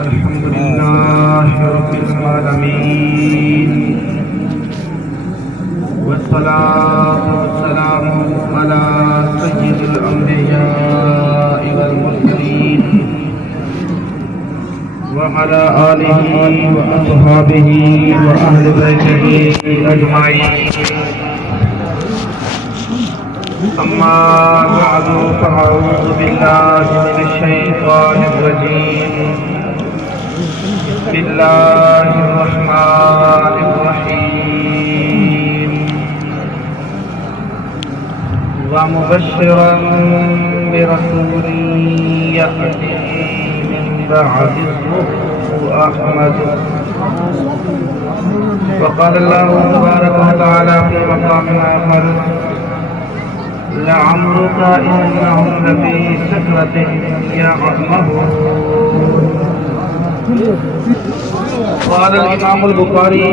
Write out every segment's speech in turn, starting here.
الحمد لله رب العالمين والصلاة والسلام على سيد الأنبياء والمرسلين وعلى آله وأصحابه وأهل بيته أجمعين. أما بعد فأعوذ بالله من الشيطان الرجيم. بسم الله الرحمن الرحيم. ومبشرا برسول يأتي من بعد اسمه أحمد. وقال الله تبارك وتعالى في مقام آخر: لعمرك إنهم لفي سكرتهم يعمهون. قال الإمام البخاری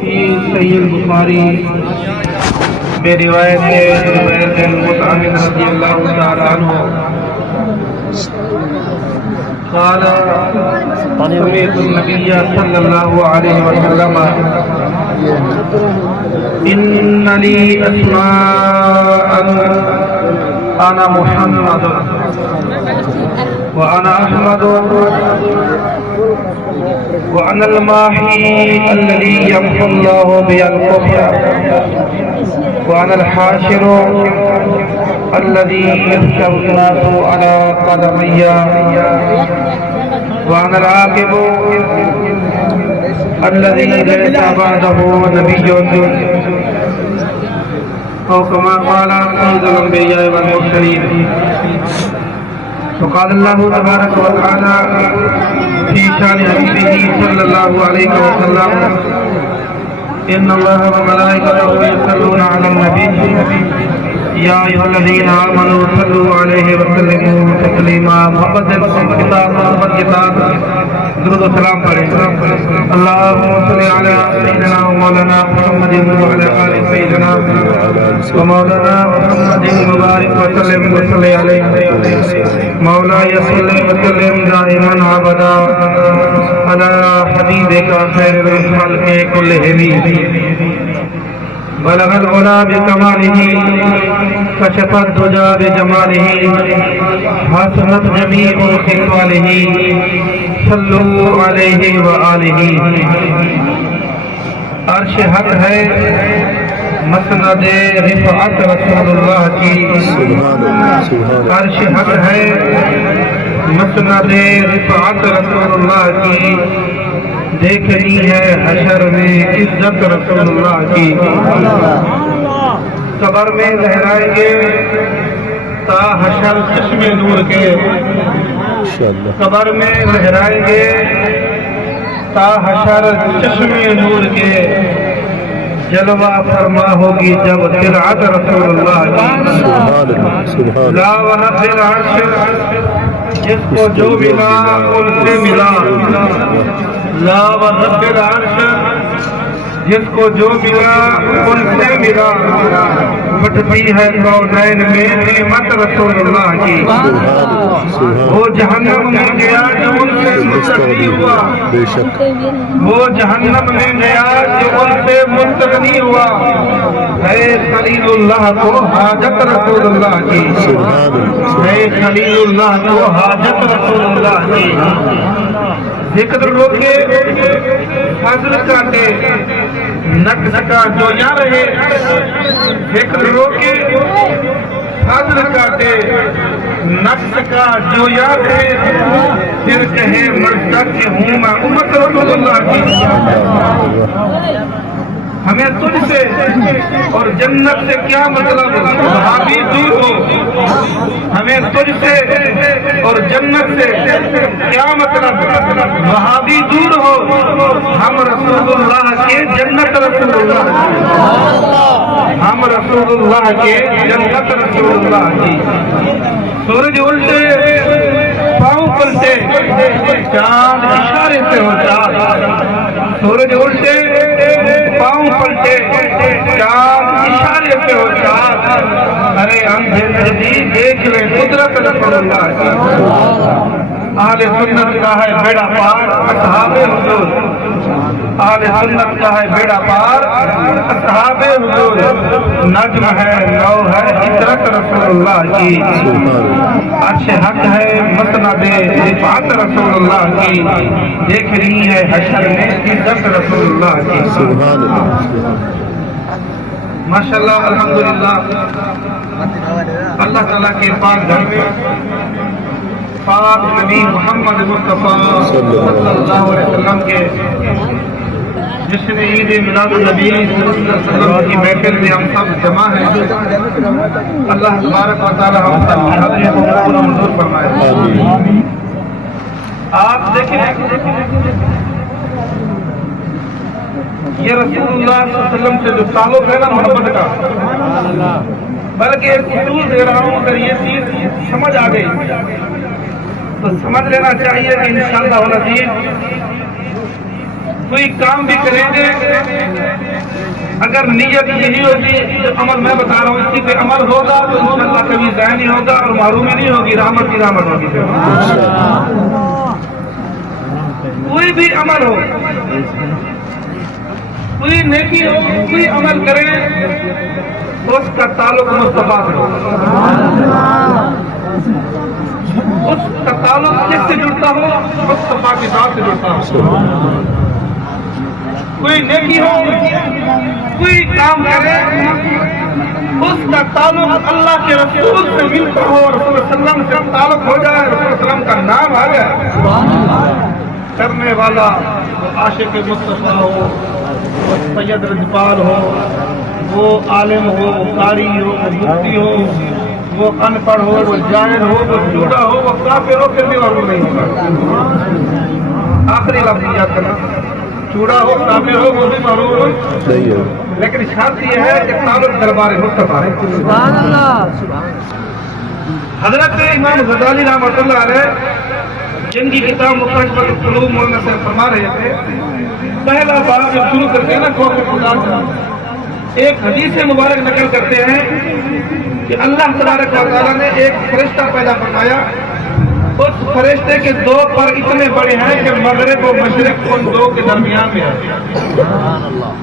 في صحیح البخاری بروایت زبیر بن مطعم رضی اللہ تعالی عنہ قال سمعت النبي صلى الله عليه وسلم إن لي أسماء أنا محمد وأنا أحمد وأنا الماحي الذي يمحو الله بي الكفر وأنا الحاشر الذي يحشر الناس على قدمي وأنا العاقب الذي ليس بعده نبي أو كما قال سيد الأنبياء والمرسلين. وقال الله تبارك وتعالى في شان حبيبه صلى الله عليه وسلم: إن الله وملائكته يصلون على النبي يا أيها الذين آمنوا صلوا عليه وسلموا تسليما. محبت کتاب درود و سلام پڑھیں. اللهم صل على سيدنا ومولانا محمد وعلى آل سيدنا ومولانا محمد وبارك وسلم وصل عليه. مولاي صل وسلم دائما ابدا على حبيبك خير الخلق كلهم. بلغ العلا بكماله كشف الدجى بجماله حسنت جميع خصاله صلوا علیہ وآلہ. عرش حق ہے مسند رفعت رسول اللہ کی. عرش حق ہے مسند رفعت رسول اللہ کی. دیکھنی ہے حشر میں عزت رسول اللہ کی. قبر میں لہرائیں گے تا حشر چشم نور کے. قبر میں لہرائیں گے تا حشر چشم نور کے. جلوہ فرما ہوگی جب طلعت رسول اللہ کی. لا ورب العرش جس کو جو ملا ان سے ملا. لا ورب العرش جس کو جو ملا ان سے ملا. بٹتی ہے کونین میں نعمت رسول اللہ کی. وہ جہنم میں گیا جو ان سے مستغنی ہوا. وہ جہنم میں گیا جو ان سے مستغنی ہوا. ہے خلیل اللہ کو حاجت رسول اللہ کی. ہے خلیل اللہ کو حاجت رسول اللہ کی. ذکر روکے فضل کاٹے نقص کا جو یا رہے. ذکر روکے فضل کاٹے نقص کا جو یا رہے. پھر کہے مرتب کہ ہوں میں امت رسول اللہ کی. ہمیں تجھ سے اور جنت سے کیا مطلب وہابی دور ہو. ہمیں تجھ سے اور جنت سے کیا مطلب وہابی دور ہو. ہم رسول اللہ کے جنت رسول اللہ. ہم رسول اللہ کے جنت رسول اللہ کی. سورج الٹے پاؤں پلٹے چاند اشارے سے ہوتا. سورج الٹے پاؤں پلٹے چاند اشارے سے ہوتا. ارے اندھے نزدیک دیکھ لیں قدرت رسول اللہ کی. اہل سنت کا ہے بیڑا پار اصحاب حضور، اہل سنت کا ہے بیڑا پار اصحاب حضور، نجم ہے نو ہے عطرت رسول اللہ کی، عرش حق ہے مسند رفعت رسول اللہ کی، دیکھ رہی ہے حشر میں عزت رسول اللہ کی۔ سبحان اللہ، ماشاءاللہ الحمدللہ اللہ تعالیٰ کے پاک گھر میں پاک نبی محمد مصطفیٰ صلی اللہ علیہ وسلم کے جشن عید میلاد النبی صلی اللہ علیہ وسلم کی محفل میں ہم سب جمع ہیں۔ اللہ تبارک و تعالی ہم سب کی حاضری کو قبول و منظور فرمائے۔ آپ دیکھیں یہ رسول اللہ صلی اللہ علیہ وسلم سے جو تعلق ہے نا محبت کا، بلکہ ایک اصول دے رہا ہوں، اگر یہ چیز سمجھ آ گئی تو سمجھ لینا چاہیے کہ انشاءاللہ العزیز کوئی کام بھی کریں گے اگر نیت یہی ہوگی جو عمل میں بتا رہا ہوں اسی پہ عمل ہوگا تو انشاءاللہ کبھی ضائع نہیں ہوگا اور معرومی نہیں ہوگی، رحمت کی رحمت ہوگی۔ کوئی بھی عمل ہو، کوئی نیکی ہو، کوئی عمل کریں اس کا تعلق مصطفیٰ سے ہو، اس کا تعلق کس سے جڑتا ہو؟ مصطفیٰ کی ذات سے جڑتا ہو۔ کوئی نیکی ہو، کوئی کام کرے اس کا تعلق اللہ کے رسول سے ملتا ہو، رسول اللہ علیہ وسلم سے تعلق ہو جائے، رسول اللہ علیہ وسلم کا نام آ جائے، کرنے والا عاشق مصطفیٰ ہو، وہ سید رجپال ہو، وہ عالم ہو، وہ قاری ہو، وہ مفتی ہو، وہ ان پڑھ ہو، وہ جاہل ہو، وہ جوڑا ہو، وہ کافر ہو، پھر بھی معروف نہیں ہوگا۔ آخری لفظ یاد کرنا، چوڑا ہو، کافر ہو، وہ بھی معروف ہو، لیکن شرط یہ ہے کہ تعلق دربار مصطفیٰ ہے۔ حضرت امام غزالی رحمۃ اللہ علیہ جن کی کتاب مکاشفۃ القلوب مولانا سے فرما رہے تھے، پہلا باب جب شروع کرتے ہیں نا خوف خدا سے، ایک حدیث مبارک نقل کرتے ہیں کہ اللہ تبارک و تعالیٰ نے ایک فرشتہ پیدا فرمایا، اس فرشتے کے دو پر اتنے بڑے ہیں کہ مغرب و مشرق ان دو کے درمیان میں ہے،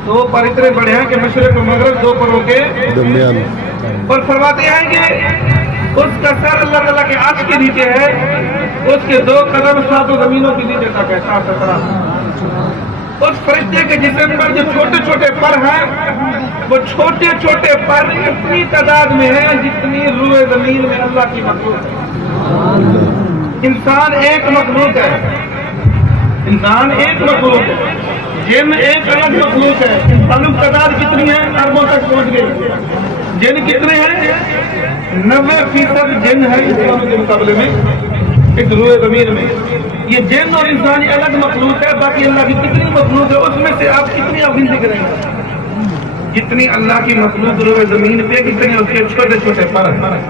دو پر اتنے بڑے ہیں کہ مشرق و مغرب دو پروں کے درمیان، اور فرماتے ہیں کہ اس کا سر اللہ تعالیٰ کے عرش کے نیچے ہے، اس کے دو قدم ساتوں زمینوں کے نیچے تک ہے، صاف ستھرا۔ اس فرشتے کے جسم پر جو چھوٹے چھوٹے پر ہیں وہ چھوٹے چھوٹے پر اتنی تعداد میں ہیں جتنی روئے زمین میں اللہ کی مخلوق ہے۔ انسان ایک مخلوق ہے، انسان ایک مخلوق ہے، جن ایک الگ مخلوق ہے۔ انسانوں کی تعداد کتنی ہے؟ اربوں تک پہنچ گئی۔ جن کتنے ہیں؟ 90% جن ہے انسانوں کے مقابلے میں اس روئے زمین میں۔ یہ جن اور انسانی الگ مخلوق ہے، باقی اللہ کی کتنی مخلوق ہے اس میں سے آپ کتنی گنتی کریں گے؟ جتنی اللہ کی مخلوق روئے زمین پہ کتنے اس کے چھوٹے چھوٹے پر ہیں۔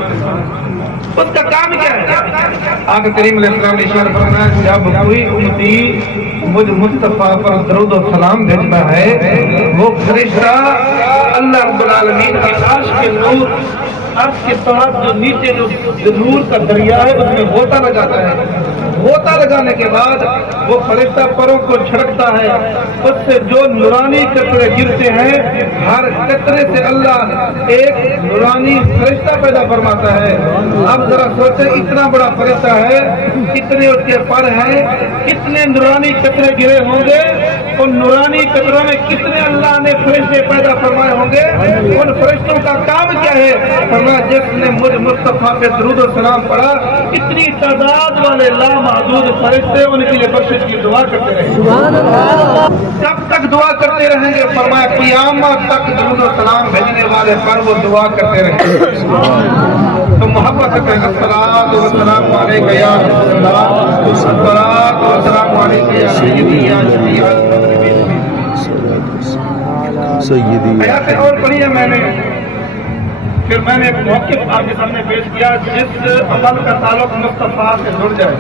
اس کا کام کیا ہے؟ آقا کریم علیہ السلام نے ارشاد فرمایا جب کوئی امتی مجھ مصطفیٰ پر درود و سلام بھیجتا ہے وہ فرشتہ اللہ رب العالمین کی عرش کے نور، عرش کے ساتھ جو نیچے جو نور کا دریا ہے اس میں غوطہ لگاتا ہے، غوطہ لگانے کے بعد وہ فرشتہ پروں کو چھڑکتا ہے، اس سے جو نورانی قطرے گرتے ہیں ہر قطرے سے اللہ ایک نورانی فرشتہ پیدا فرماتا ہے۔ اب ذرا سوچیں اتنا بڑا فرشتہ ہے، کتنے اس کے پر ہیں، کتنے نورانی قطرے گرے ہوں گے، ان نورانی قطروں میں کتنے اللہ نے فرشتے پیدا فرمائے ہوں گے۔ ان فرشتوں کا کام کیا ہے؟ فرمایا جس نے مجھ مصطفیٰ پہ درود و سلام پڑھا اتنی تعداد والے لامحدود فرشتے ان کے لیے بخشش کی دعا کرتے رہیں گے۔ کب تک دعا کرتے رہیں گے؟ فرمایا قیامت تک درود و سلام بھیجنے والے پر وہ دعا کرتے رہیں گے۔ تو محبت سے کہیں الصلاۃ والسلام علیک یا رسول اللہ، الصلاۃ والسلام علیک یا سیدی یا شفیع المذنبین۔ آیاتیں اور پڑھی ہے میں نے، پھر میں نے ایک موقف آپ کے سامنے پیش کیا، جس عمل کا تعلق مصطفیٰ سے جڑ جائے،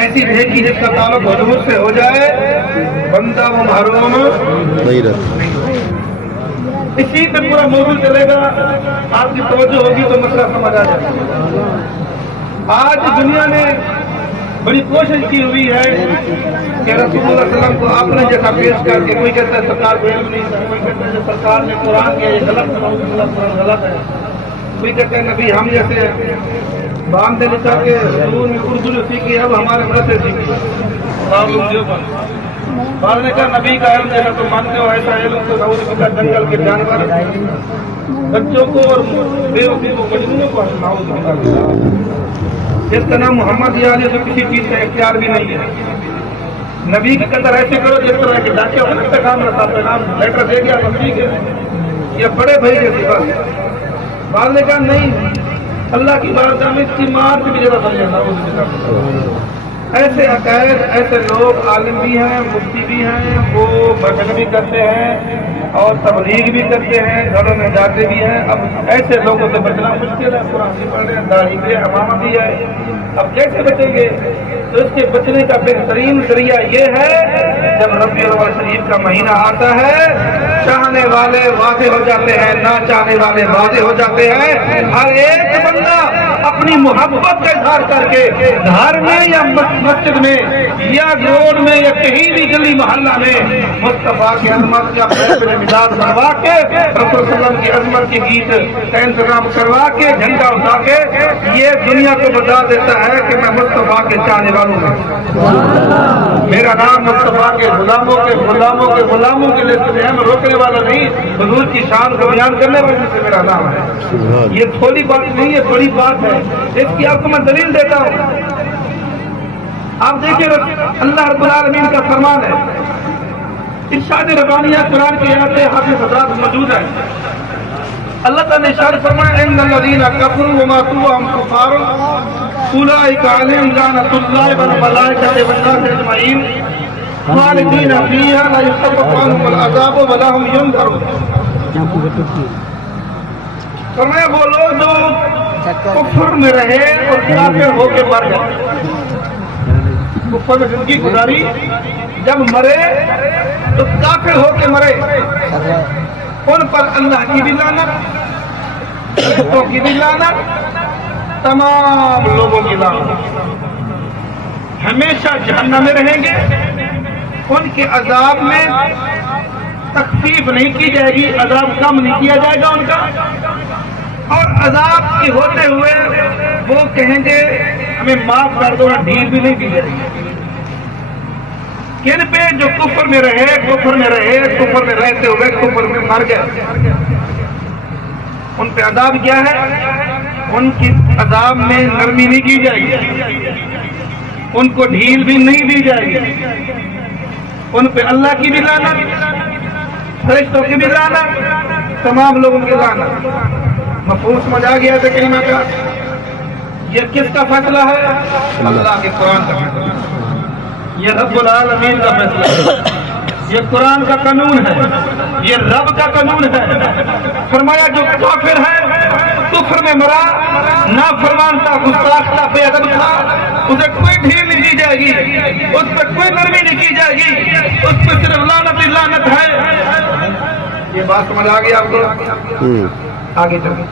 ایسی نیکی جس کا تعلق حضور سے ہو جائے، بندہ وہ محروم نہیں رہتا۔ اسی پہ پورا موضوع چلے گا، آپ کی توجہ ہوگی تو مسئلہ سمجھ آ جائے گا۔ آج دنیا نے بڑی کوشش کی ہوئی ہے کہ رسول اللہ صلی اللہ علیہ وسلم کو آپ نے جیسا پیش کر کے، کوئی کہتا ہے سرکار کو علم نہیں تھا، کوئی کہتا ہے سرکار نے قرآن کیا یہ غلط ہے، قرآن غلط ہے، کوئی کہتے ہیں نبی ہم جیسے باندھ لکھا کے حضور میں اردو جو سیکھی اب ہمارے مدرسے سیکھی، بعد نے کہا نبی کا علم دینا تو مانتے ہو، ایسا علم تو نعوذ باللہ جنگل کے جانور بچوں کو اور بے وقوف کو مجنونوں کو نعوذ باللہ، جس کا نام محمد یا علی تو کسی چیز کا اختیار بھی نہیں ہے۔ نبی کی قدر ایسے کرو جس طرح کے ڈاکے ہو نا، پیغام رسا، پیغام لیٹر دے گیا بس ٹھیک ہے، یہ بڑے بھائی جیسے بس۔ بعد نے کہا نہیں، اللہ کی بارگاہ میں اس کی مار سے بھی زیادہ سمجھنا۔ ایسے عقائد، ایسے لوگ عالم بھی ہیں، مفتی بھی ہیں، وہ بھجن بھی کرتے ہیں اور تبلیغ بھی کرتے ہیں، گھروں میں جاتے بھی ہیں۔ اب ایسے لوگوں سے بچنا مشکل ہے، قرآن بھی پڑھ رہے ہیں، داڑھی بھی ہے، امامہ بھی ہے، اب کیسے بچیں گے؟ تو اس کے بچنے کا بہترین ذریعہ یہ ہے جب ربیع الاول شریف کا مہینہ آتا ہے، چاہنے والے واضح ہو جاتے ہیں، نہ چاہنے والے واضح ہو جاتے ہیں۔ ہر ایک بندہ اپنی محبت کا اظہار کر کے گھر میں یا مسجد میں یا روڈ میں یا کہیں بھی گلی محلہ میں مصطفیٰ کی عظمت کا محفل مزاج بنوا کے، رسول صلی اللہ علیہ وسلم کی عظمت کی گیت کا انتظام کروا کے، جھنڈا اٹھا کے یہ دنیا کو بتا دیتا ہے کہ میں مصطفیٰ کے چاہنے والوں ہوں، میرا نام مصطفیٰ کے غلاموں کے غلاموں کے غلاموں کے لسٹ میں ہے، میں روکنے والا نہیں، حضور کی شان کو بیان کرنے والے سے میرا نام ہے۔ یہ تھوڑی بات نہیں ہے، بڑی بات ہے، اس کی آپ کو میں دلیل دیتا ہوں۔ آپ دیکھیں اللہ رب العالمین کا فرمان ہے، ارشاد ربانیہ قرآن کی آیات حافظ حضرات موجود ہے۔ اللہ تعالیٰ نے ارشاد فرمایا ان الذین کفروا وماتوا وهم کفار اولئک علیہم لعنۃ اللہ والملائکۃ والناس اجمعین خالدین فیہا لا یخفف عنہم العذاب ولا هم ینظرون۔ فرمایا وہ لوگ جو کفر میں رہے اور کافر ہو کے مر گئے، کفر میں زندگی گزاری، جب مرے تو کافر ہو کے مرے، ان پر اللہ کی بھی لعنت، فرشتوں کی بھی لعنت، تمام لوگوں کی لعنت، ہمیشہ جہنم میں رہیں گے۔ ان کے عذاب میں تخفیف نہیں کی جائے گی، عذاب کم نہیں کیا جائے گا ان کا، اور عذاب کے ہوتے ہوئے وہ کہیں گے ہمیں معاف کر دو، ڈھیل بھی نہیں دی جائے گی۔ کن پہ؟ جو کفر میں رہے، کفر میں رہے، کفر میں رہتے ہوئے کفر میں مر گئے، ان پہ عذاب کیا ہے؟ ان کی عذاب میں نرمی نہیں کی جائے گی، ان کو ڈھیل بھی نہیں دی جائے گی، ان پہ اللہ کی بھی لعنت، فرشتوں کی بھی لعنت، تمام لوگوں کی لعنت۔ مفہوم سمجھ آ گیا تھا کلمہ کا؟ یہ کس کا فیصلہ ہے؟ اللہ کے قرآن کا فیصلہ ہے، یہ رب العالمین کا فیصلہ ہے، یہ قرآن کا قانون ہے، یہ رب کا قانون ہے۔ فرمایا جو کافر ہے، کفر میں مرا، نافرمان تھا، گستاخ تھا، بے ادب تھا، اسے کوئی ڈھیل نہیں دی جائے گی، اس پہ کوئی نرمی نہیں کی جائے گی، اس پہ صرف لعنت ہی لعنت ہے۔ یہ بات سمجھ آ گئی آپ کو؟ آگے چلیں۔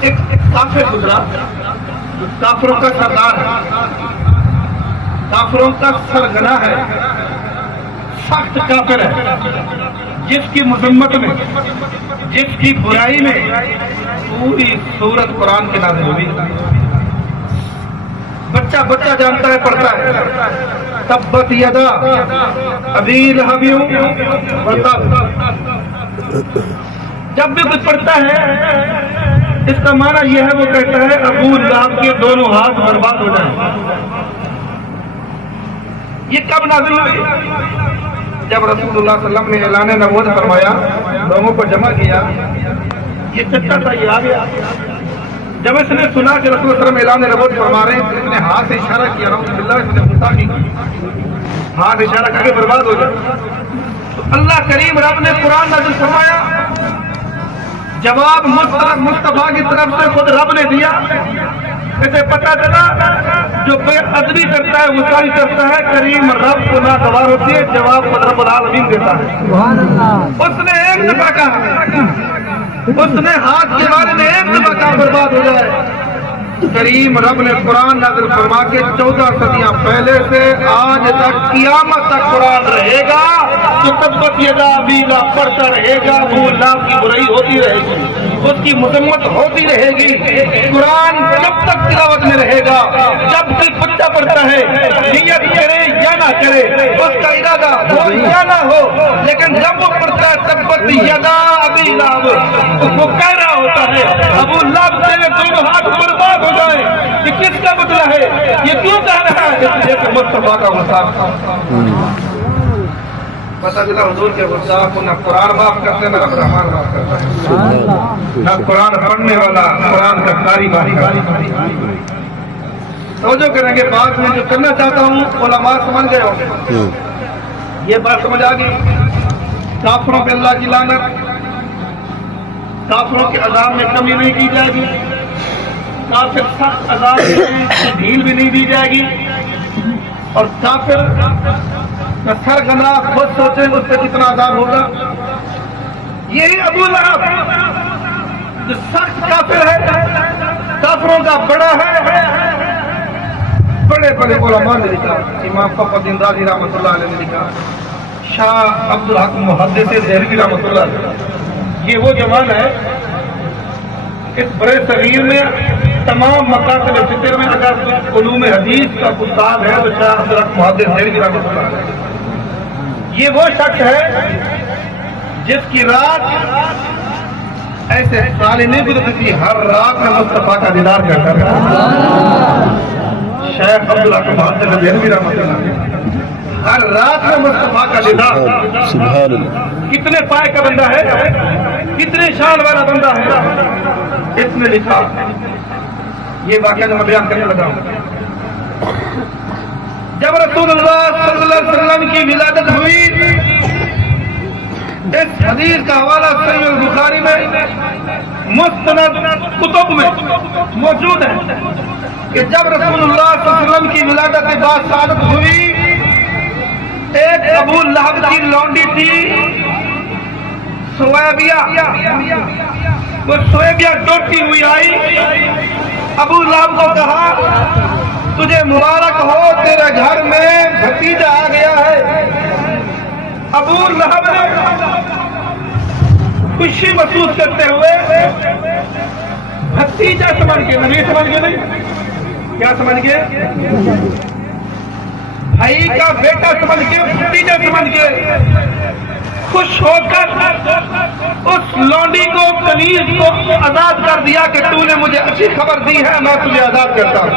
ایک کافر گزرا، کافروں کا سردار ہے، کافروں کا سرگنا ہے، سخت کافر ہے، جس کی مذمت میں، جس کی برائی میں پوری سورت قرآن کے نازل ہوئی۔ بچہ بچہ جانتا ہے، پڑھتا ہے، تبت یدا ابی لہب وتب۔ جب بھی کچھ پڑھتا ہے اس کا معنی یہ ہے، وہ کہتا ہے ابو لہب کے دونوں ہاتھ برباد ہو جائیں۔ یہ کب نازل ہوئی؟ جب رسول اللہ صلی اللہ علیہ وسلم نے اعلان نبوت فرمایا، لوگوں کو جمع کیا، یہ چچا تھا، یہ آ گیا۔ جب اس نے سنا کہ رسول اللہ صلی اللہ علیہ وسلم اعلان نبوت فرما رہے ہیں، اس نے ہاتھ سے اشارہ کیا، نعوذ باللہ، اس نے گستاخی کی، ہاتھ اشارہ کر کے برباد ہو جائے۔ تو اللہ کریم رب نے قرآن نازل فرمایا، جواب مصطفیٰ کی طرف سے خود رب نے دیا۔ اسے پتا چلا جو بے ادبی کرتا ہے، غصائی کرتا ہے، کریم رب کو ناگوار ہوتی ہے، جواب خود رب العالمین دیتا ہے۔ اس نے ایک دفعہ کہا، اس نے ہاتھ کے بارے میں ایک دفعہ کہا برباد ہو جائے، کریم رب نے قرآن نازل فرما کے 14 صدیاں پہلے سے آج تک قیامت تک قرآن رہے گا تو تبت یدا ابی لہب پڑھتا رہے گا، ابو لہب کی برائی ہوتی رہے گی، اس کی مذمت ہوتی رہے گی۔ قرآن جب تک تلاوت میں رہے گا، جب تک بچہ پڑھتا ہے نیت کرے یا نہ کرے، اس کا ارادہ ہو یا نہ ہو، لیکن جب وہ پڑھتا ہے تبت یدا ابی لہب، اس کو کہہ رہا ہوتا ہے ابو لہب تیرے دونوں ہاتھ برباد ہو جائے۔ یہ کس کا بدلہ ہے؟ یہ کیوں کہہ رہا ہے؟ اس لیے کہ مصطفیٰ کا وصال پتہ چلا حضور کے وصال کو نہ قرآن معاف کرتے نہ رب رحمان معاف کرتا ہے، نہ قرآن پڑھنے والا قرآن کا قاری توجہ کریں گے۔ بات میں جو کرنا چاہتا ہوں علماء سمجھ گئے ہوں، یہ بات سمجھ آ گئی۔ کافروں پہ اللہ کی لعنت، کافروں کے عذاب میں کمی نہیں کی جائے گی، کافر سخت عذاب میں ڈھیل بھی نہیں دی جائے گی، اور کافر کا سرگنا خود سوچیں اس پہ کتنا عذاب ہوگا۔ یہی ابو لہب جو سخت کافر ہے، کافروں کا بڑا ہے، بڑے بڑے علماء نے لکھا، امام فخر الدین رازی رحمۃ اللہ علیہ نے لکھا، شاہ عبد الحق محدث دہلوی رحمۃ اللہ علیہ۔ یہ وہ جوان ہے اس برے صغیر میں تمام مکاتب فکر میں اگر علوم حدیث کا استاد ہے تو شاہ عبد الحق محدث دہلوی رحمۃ اللہ علیہ۔ یہ وہ شخص ہے جس کی رات ایسے سال نہیں گزرتی تھی، ہر رات میں مصطفیٰ کا دیدار کرتا تھا۔ شیخ عبد الحق محدث دہلوی رحمۃ اللہ علیہ ہر رات میں مصطفیٰ کا دیدار۔ سبحان اللہ، کتنے پائے کا بندہ ہے، کتنے شان والا بندہ ہے۔ اس نے لکھا، یہ واقعہ جو میں بیان کرنے لگا ہوں، جب رسول اللہ صلی اللہ علیہ وسلم کی ولادت ہوئی، اس حدیث کا حوالہ صحیح البخاری میں مستند کتب میں موجود ہے کہ جب رسول اللہ صلی اللہ علیہ وسلم کی ولادت کے بعد شہادت ہوئی، ایک ابو لہب کی لونڈی تھی سویبیہ، وہ سویبیہ ڈوٹی ہوئی آئی، ابو لہب کو کہا تجھے مبارک ہو، تیرے گھر میں بھتیجا آ گیا ہے۔ ابو لہب نے خوشی محسوس کرتے ہوئے بھتیجا سمجھ کے، نبی سمجھ کے نہیں، کیا سمجھ کے؟ بھائی کا بیٹا سمجھ کے، بھتیجا سمجھ کے خوش ہو کر اس لونڈی کو، کنیز کو آزاد کر دیا کہ تو نے مجھے اچھی خبر دی ہے، میں تجھے آزاد کرتا ہوں۔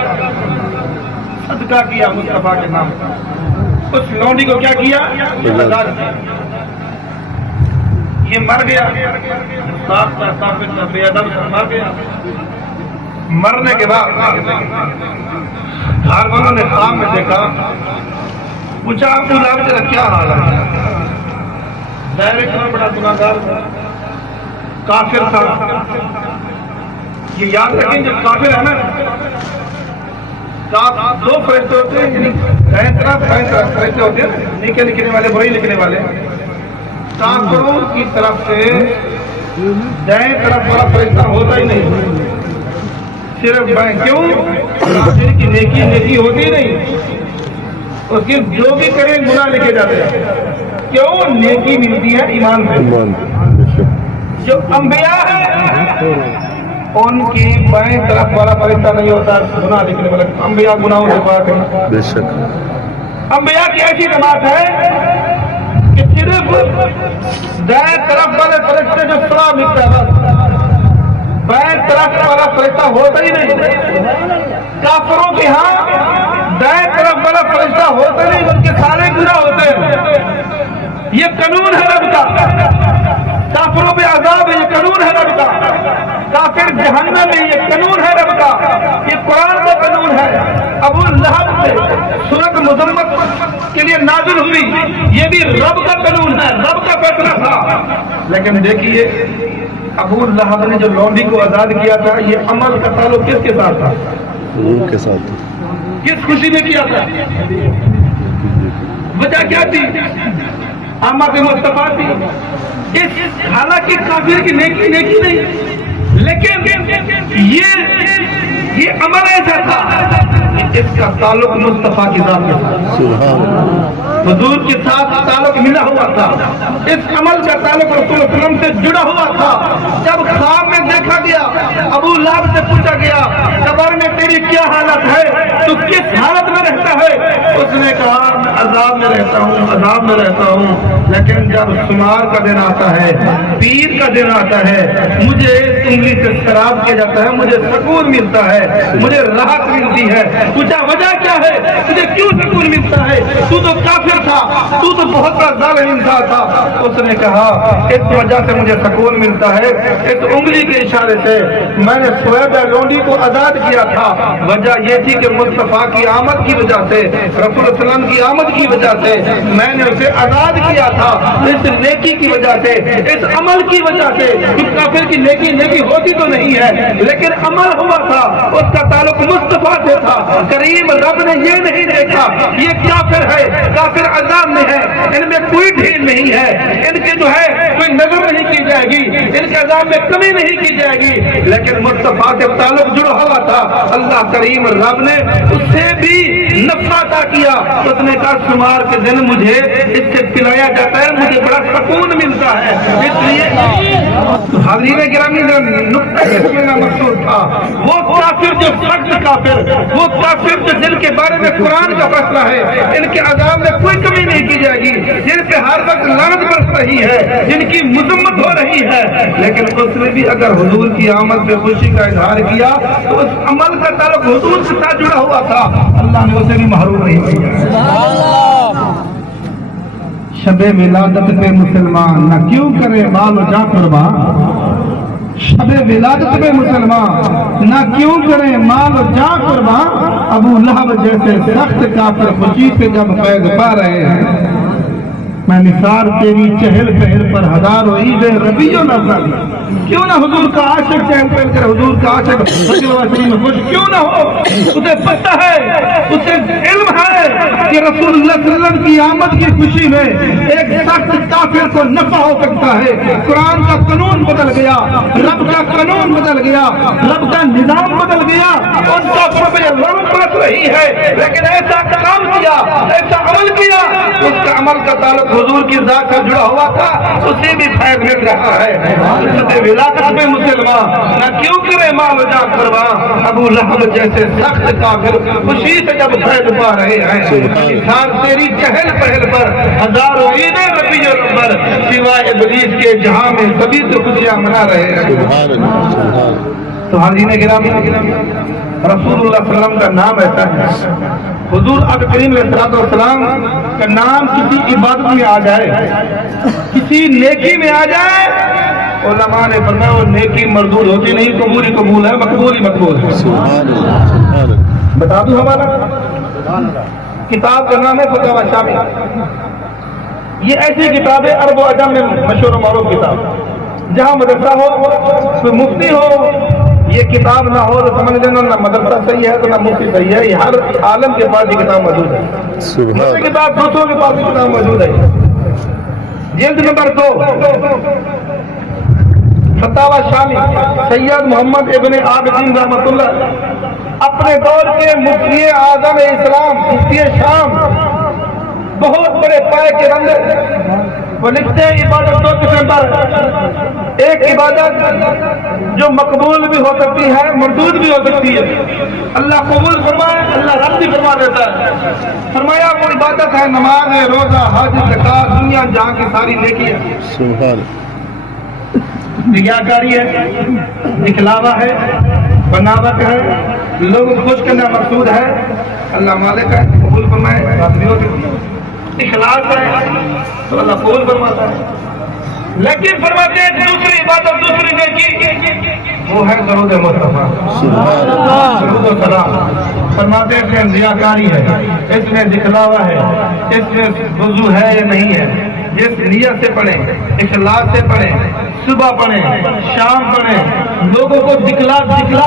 صدقہ کیا مصطفیٰ کے نام، اس لونڈی کو کیا کیا؟ آزاد کیا۔ یہ مر گیا، بے ادب مر گیا۔ مرنے کے بعد گھر والوں نے خواب میں دیکھا، پوچھا ابو لہب تیرا کیا حال ہے؟ ظاہر اتنا بڑا گناہگار تھا، کافر تھا۔ یہ یاد رکھیں جو کافر ہے نا، دو فرشتے ہوتے ہیں، یعنی دائیں طرف بائیں طرف فرشتے ہوتے ہیں، نیکے لکھنے والے برائی لکھنے والے۔ کافروں کی طرف سے دائیں طرف والا فرشتہ ہوتا ہی نہیں، صرف بائیں۔ کیوں؟ کافر کی نیکی نیکی ہوتی نہیں، اس کی جو بھی کریں گناہ لکھے جاتے ہیں۔ کیوں؟ نیکی ملتی ہے ایمان سے۔ جو انبیاء ہیں ان کی بائیں طرف والا فرشتہ نہیں ہوتا گناہ لکھنے والا، انبیاء گناہوں سے پاک ہیں۔ بے شک انبیاء کی ایسی جماعت ہے کہ صرف دائیں طرف والے فرشتے جو ثواب لکھتا ہے بس، بائیں طرف والا فرشتہ ہوتا ہی نہیں۔ کافروں کے ہاں دائیں طرف والا فرشتہ ہوتا نہیں، بلکہ سارے گناہ ہوتے ہیں۔ یہ قانون ہے رب کا، کافروں پہ عذاب ہے، یہ قانون ہے رب کا۔ کافر جہنم میں، یہ قانون ہے رب کا، یہ قرآن کا قانون ہے۔ ابو لہب سے سورۃ مزمت کے لیے نازل ہوئی، یہ بھی رب کا قانون ہے، رب کا فیصلہ تھا۔ لیکن دیکھیے ابو لہب نے جو لونڈی کو آزاد کیا تھا، یہ عمل کا تعلق کس کے ساتھ تھا؟ ان کے ساتھ، کس خوشی میں کیا تھا؟ وجہ کیا تھی؟ آمد مصطفیٰ تھی۔ حالانکہ کافر کی نیکی نیکی نہیں، لیکن یہ یہ عمل ایسا تھا اس کا تعلق مصطفیٰ کی ذات کے ساتھ، سبحان اللہ، حضور کے ساتھ تعلق ملا ہوا تھا، اس عمل کا تعلق رسول اللہ علیہ وسلم سے جڑا ہوا تھا۔ جب خواب میں دیکھا گیا، ابو لہب سے پوچھا گیا قبر میں تیری کیا حالت ہے، تو کس حالت میں رہتا ہے؟ اس نے کہا میں عذاب میں رہتا ہوں، عذاب میں رہتا ہوں، لیکن جب شمار کا دن آتا ہے، پیر کا دن آتا ہے، مجھے انگلی سے شراب کیا جاتا ہے، مجھے سکون ملتا ہے، مجھے راحت ملتی ہے۔ پوچھا وجہ کیا ہے، تجھے کیوں سکون ملتا ہے؟ تو کافر تھا، تو بہت بڑا ظالم انسان تھا۔ اس نے کہا اس وجہ سے مجھے سکون ملتا ہے، اس انگلی کے اشارے سے میں نے سویبہ لونڈی کو آزاد کیا تھا، وجہ یہ تھی کہ مصطفیٰ کی آمد کی وجہ سے، رسول اللہ علیہ وسلم کی آمد کی وجہ سے میں نے اسے آزاد کیا تھا، اس نیکی کی وجہ سے، اس عمل کی وجہ سے۔ کافر کی نیکی ہوتی تو نہیں ہے لیکن عمل ہوا تھا، اس کا تعلق مصطفیٰ سے تھا۔ کریم رب نے یہ نہیں دیکھا یہ کافر ہے، کافر عذاب میں ہے، ان میں کوئی ڈھیل نہیں ہے، ان کے جو ہے کوئی نظر نہیں کی جائے گی، ان کے عذاب میں کمی نہیں کی جائے گی، لیکن مصطفیٰ سے تعلق جڑا ہوا تھا۔ اللہ کریم رب نے اس سے بھی نفع عطا کیا، اس نے کہا شمار کے دن مجھے اس سے پلایا جاتا ہے، مجھے بڑا سکون ملتا ہے۔ اس لیے حاضرین گرامی نقطہ سمجھنا مقصود تھا، وہ کافر جو سخت کافر، وہ کافر جو جن کے بارے میں قرآن کا فیصلہ ہے ان کے عذاب میں کوئی کمی نہیں کی جائے گی، جن پہ ہر وقت لعنت برس رہی ہے، جن کی مذمت ہو رہی ہے، لیکن اس نے بھی اگر حضور کی آمد پہ خوشی کا اظہار کیا تو اس عمل کا تعلق حضور کے ساتھ جڑا ہوا تھا، اللہ نے اسے بھی محروم نہیں کیا۔ شب ولادت پہ مسلمان نہ کیوں کرے مال و جاں قربان، شب ولادت پہ مسلمان نہ کیوں کرے مال و جاں قربان، ابو لہب جیسے سخت کافر خوشی سے جب فیض پا رہے ہیں، میں نثار تیری چہل پہل پر ہزاروں عید ربیع الاول، کیوں نہ حضور کا عاشق چہل پہل کر حضور کا عاشق رضی اللہ عنہ میں خوش کیوں نہ ہو؟ اسے پتہ ہے، اسے علم ہے کہ رسول اللہ صلی اللہ علیہ وسلم کی آمد کی خوشی میں ایک سخت کافر کو نفع ہو سکتا ہے۔ قرآن کا قانون بدل گیا، رب کا قانون بدل گیا، رب کا نظام بدل گیا، ان کا لڑ پڑ رہی ہے، لیکن ایسا کام کیا، ایسا عمل کیا، اس کا عمل کا تعلق حضور کی ذات سے جڑا ہوا تھا، اسے بھی فیض مل رہا ہے۔ ولادت میں مسلمان نہ کیوں کرے مال و جاں قربان، ابو لہب جیسے سخت کافر خوشی سے جب فیض پا رہے ہیں، انسان تیری چہل پہل پر ہزاروں عید ربیع الاول، سوائے ابلیس کے جہاں میں سبھی تو خوشیاں منا رہے ہیں۔ تو حاضرین گرامی رسول اللہ صلی اللہ علیہ وسلم کا نام ایسا ہے، حضور آقا کریم علیہ السلام کا نام کسی عبادت میں آ جائے، کسی نیکی میں آ جائے، علماء نے فرمایا وہ نیکی مردود ہوتی نہیں، قبول ہی قبول ہے، مقبول ہی مقبول ہے۔ بتا دوں ہمارا کتاب کا نام ہے فتاوی شامی، یہ ایسی کتاب ہے عرب و عجم میں مشہور و معروف کتاب، جہاں مدرسہ ہو کوئی مفتی ہو یہ کتاب نہ ہو تو سمجھ لینا نہ مدرسہ صحیح ہے تو نہ مفتی صحیح ہے، یہ ہر عالم کے پاس یہ کتاب موجود ہے، دوسرے کے پاس دوسروں کے پاس یہ کتاب موجود ہے۔ جلد نمبر 2 فتاوی شامی، سید محمد ابن عابدین رحمۃ اللہ اپنے دور کے مفتی اعظم اسلام، مفتی شام، بہت بڑے پائے کے رنگ، وہ لکھتے ہیں عبادت 2 قسم پر، ایک عبادت جو مقبول بھی ہو سکتی ہے مردود بھی ہو سکتی ہے، اللہ قبول فرمائے اللہ رد بھی فرما دیتا ہے۔ فرمایا وہ عبادت ہے نماز ہے، روزہ، حج، زکات، دنیا جہاں کی ساری نیکی ہے، سبحان ریاکاری ہے، دکھلاوا ہے، بناوٹ ہے، لوگ خوش کرنا مقصود ہے، اللہ مالک ہے قبول فرمائے، اخلاص ہے تو اللہ قبول فرماتا ہے۔ لیکن فرماتے ہیں دوسری عبادت دوسری نیکی وہ ہے درود مصطفیٰ، درود و سلام، فرماتے ہیں کہ ریاکاری ہے، اس میں دکھلاوا ہے، اس میں وضو ہے یا نہیں ہے، جس نیت سے پڑھیں، اخلاص سے پڑھیں، صبح پڑھیں، شام پڑھیں، لوگوں کو دکھلا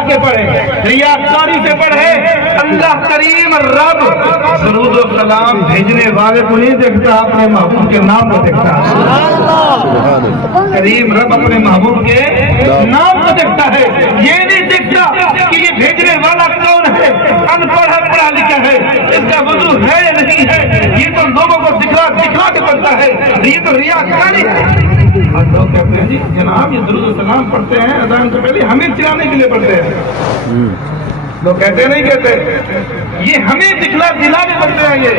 کے پڑھیں، ریاکاری سے پڑھیں، اللہ اللہ کریم رب درود و سلام بھیجنے والے کو نہیں دیکھتا، اپنے محبوب کے نام کو دیکھتا ہے۔ سبحان اللہ، کریم رب اپنے محبوب کے نام کو دیکھتا ہے، یہ نہیں دیکھتا کہ یہ بھیجنے والا کون ہے، ان پڑھ ہے پڑھا لکھا ہے، اس کا وضو ہے یا نہیں ہے، یہ تو لوگوں کو دکھا کے پڑتا ہے، یہ تو ریاکاری ہے۔ اور لوگ کہتے ہیں جی جناب یہ درود و سلام پڑھتے ہیں اذان سے پہلے ہمیں چلانے کے لیے پڑھتے ہیں۔ لوگ کہتے نہیں کہتے، یہ ہمیں دلانے پڑتے ہیں۔ یہ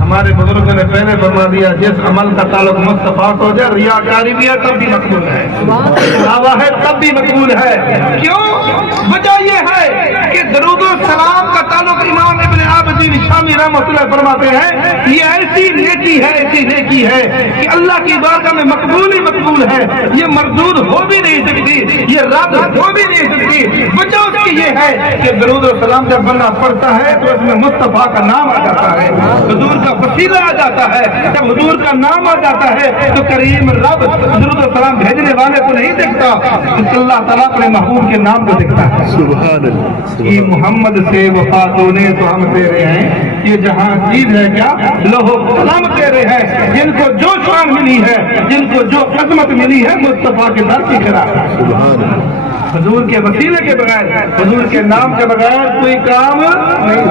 ہمارے بزرگوں نے پہلے فرما دیا جس عمل کا تعلق مصطفیٰ کو ہو جائے ریاکاری بھی ہے تب بھی مقبول ہے، دعویٰ ہے تب بھی مقبول ہے۔ کیوں؟ وجہ یہ ہے کہ درود و سلام کا تعلق امام ابن عابدین شامی رحمۃ اللہ فرماتے ہیں یہ ایسی نیکی ہے کہ اللہ کی بارگاہ میں مقبول ہی مقبول ہے، یہ مردود ہو بھی نہیں سکتی، یہ رد ہو بھی نہیں سکتی۔ وجہ اس کی یہ ہے کہ درود و سلام جب بندہ پڑھتا ہے تو اس میں مصطفیٰ کا نام آ جاتا ہے، حضور کا وسیلہ آ جاتا ہے۔ جب حضور کا نام آ جاتا ہے تو کریم رب درود و سلام بھیجنے والے کو نہیں دیکھتا، اللہ تعالیٰ اپنے محبوب کے نام کو دیکھتا ہے۔ سبحان اللہ، یہ محمد سے وفا تونے تو ہم تیرے ہیں، یہ جہاں چیز ہے کیا لوہ قلم تیرے ہیں، جن کو جو شان ملی ہے، جن کو جو عظمت ملی ہے مصطفیٰ کے در کی خلاف۔ سبحان اللہ، حضور کے وسیلے کے بغیر، حضور کے نام کے بغیر کوئی کام نہیں۔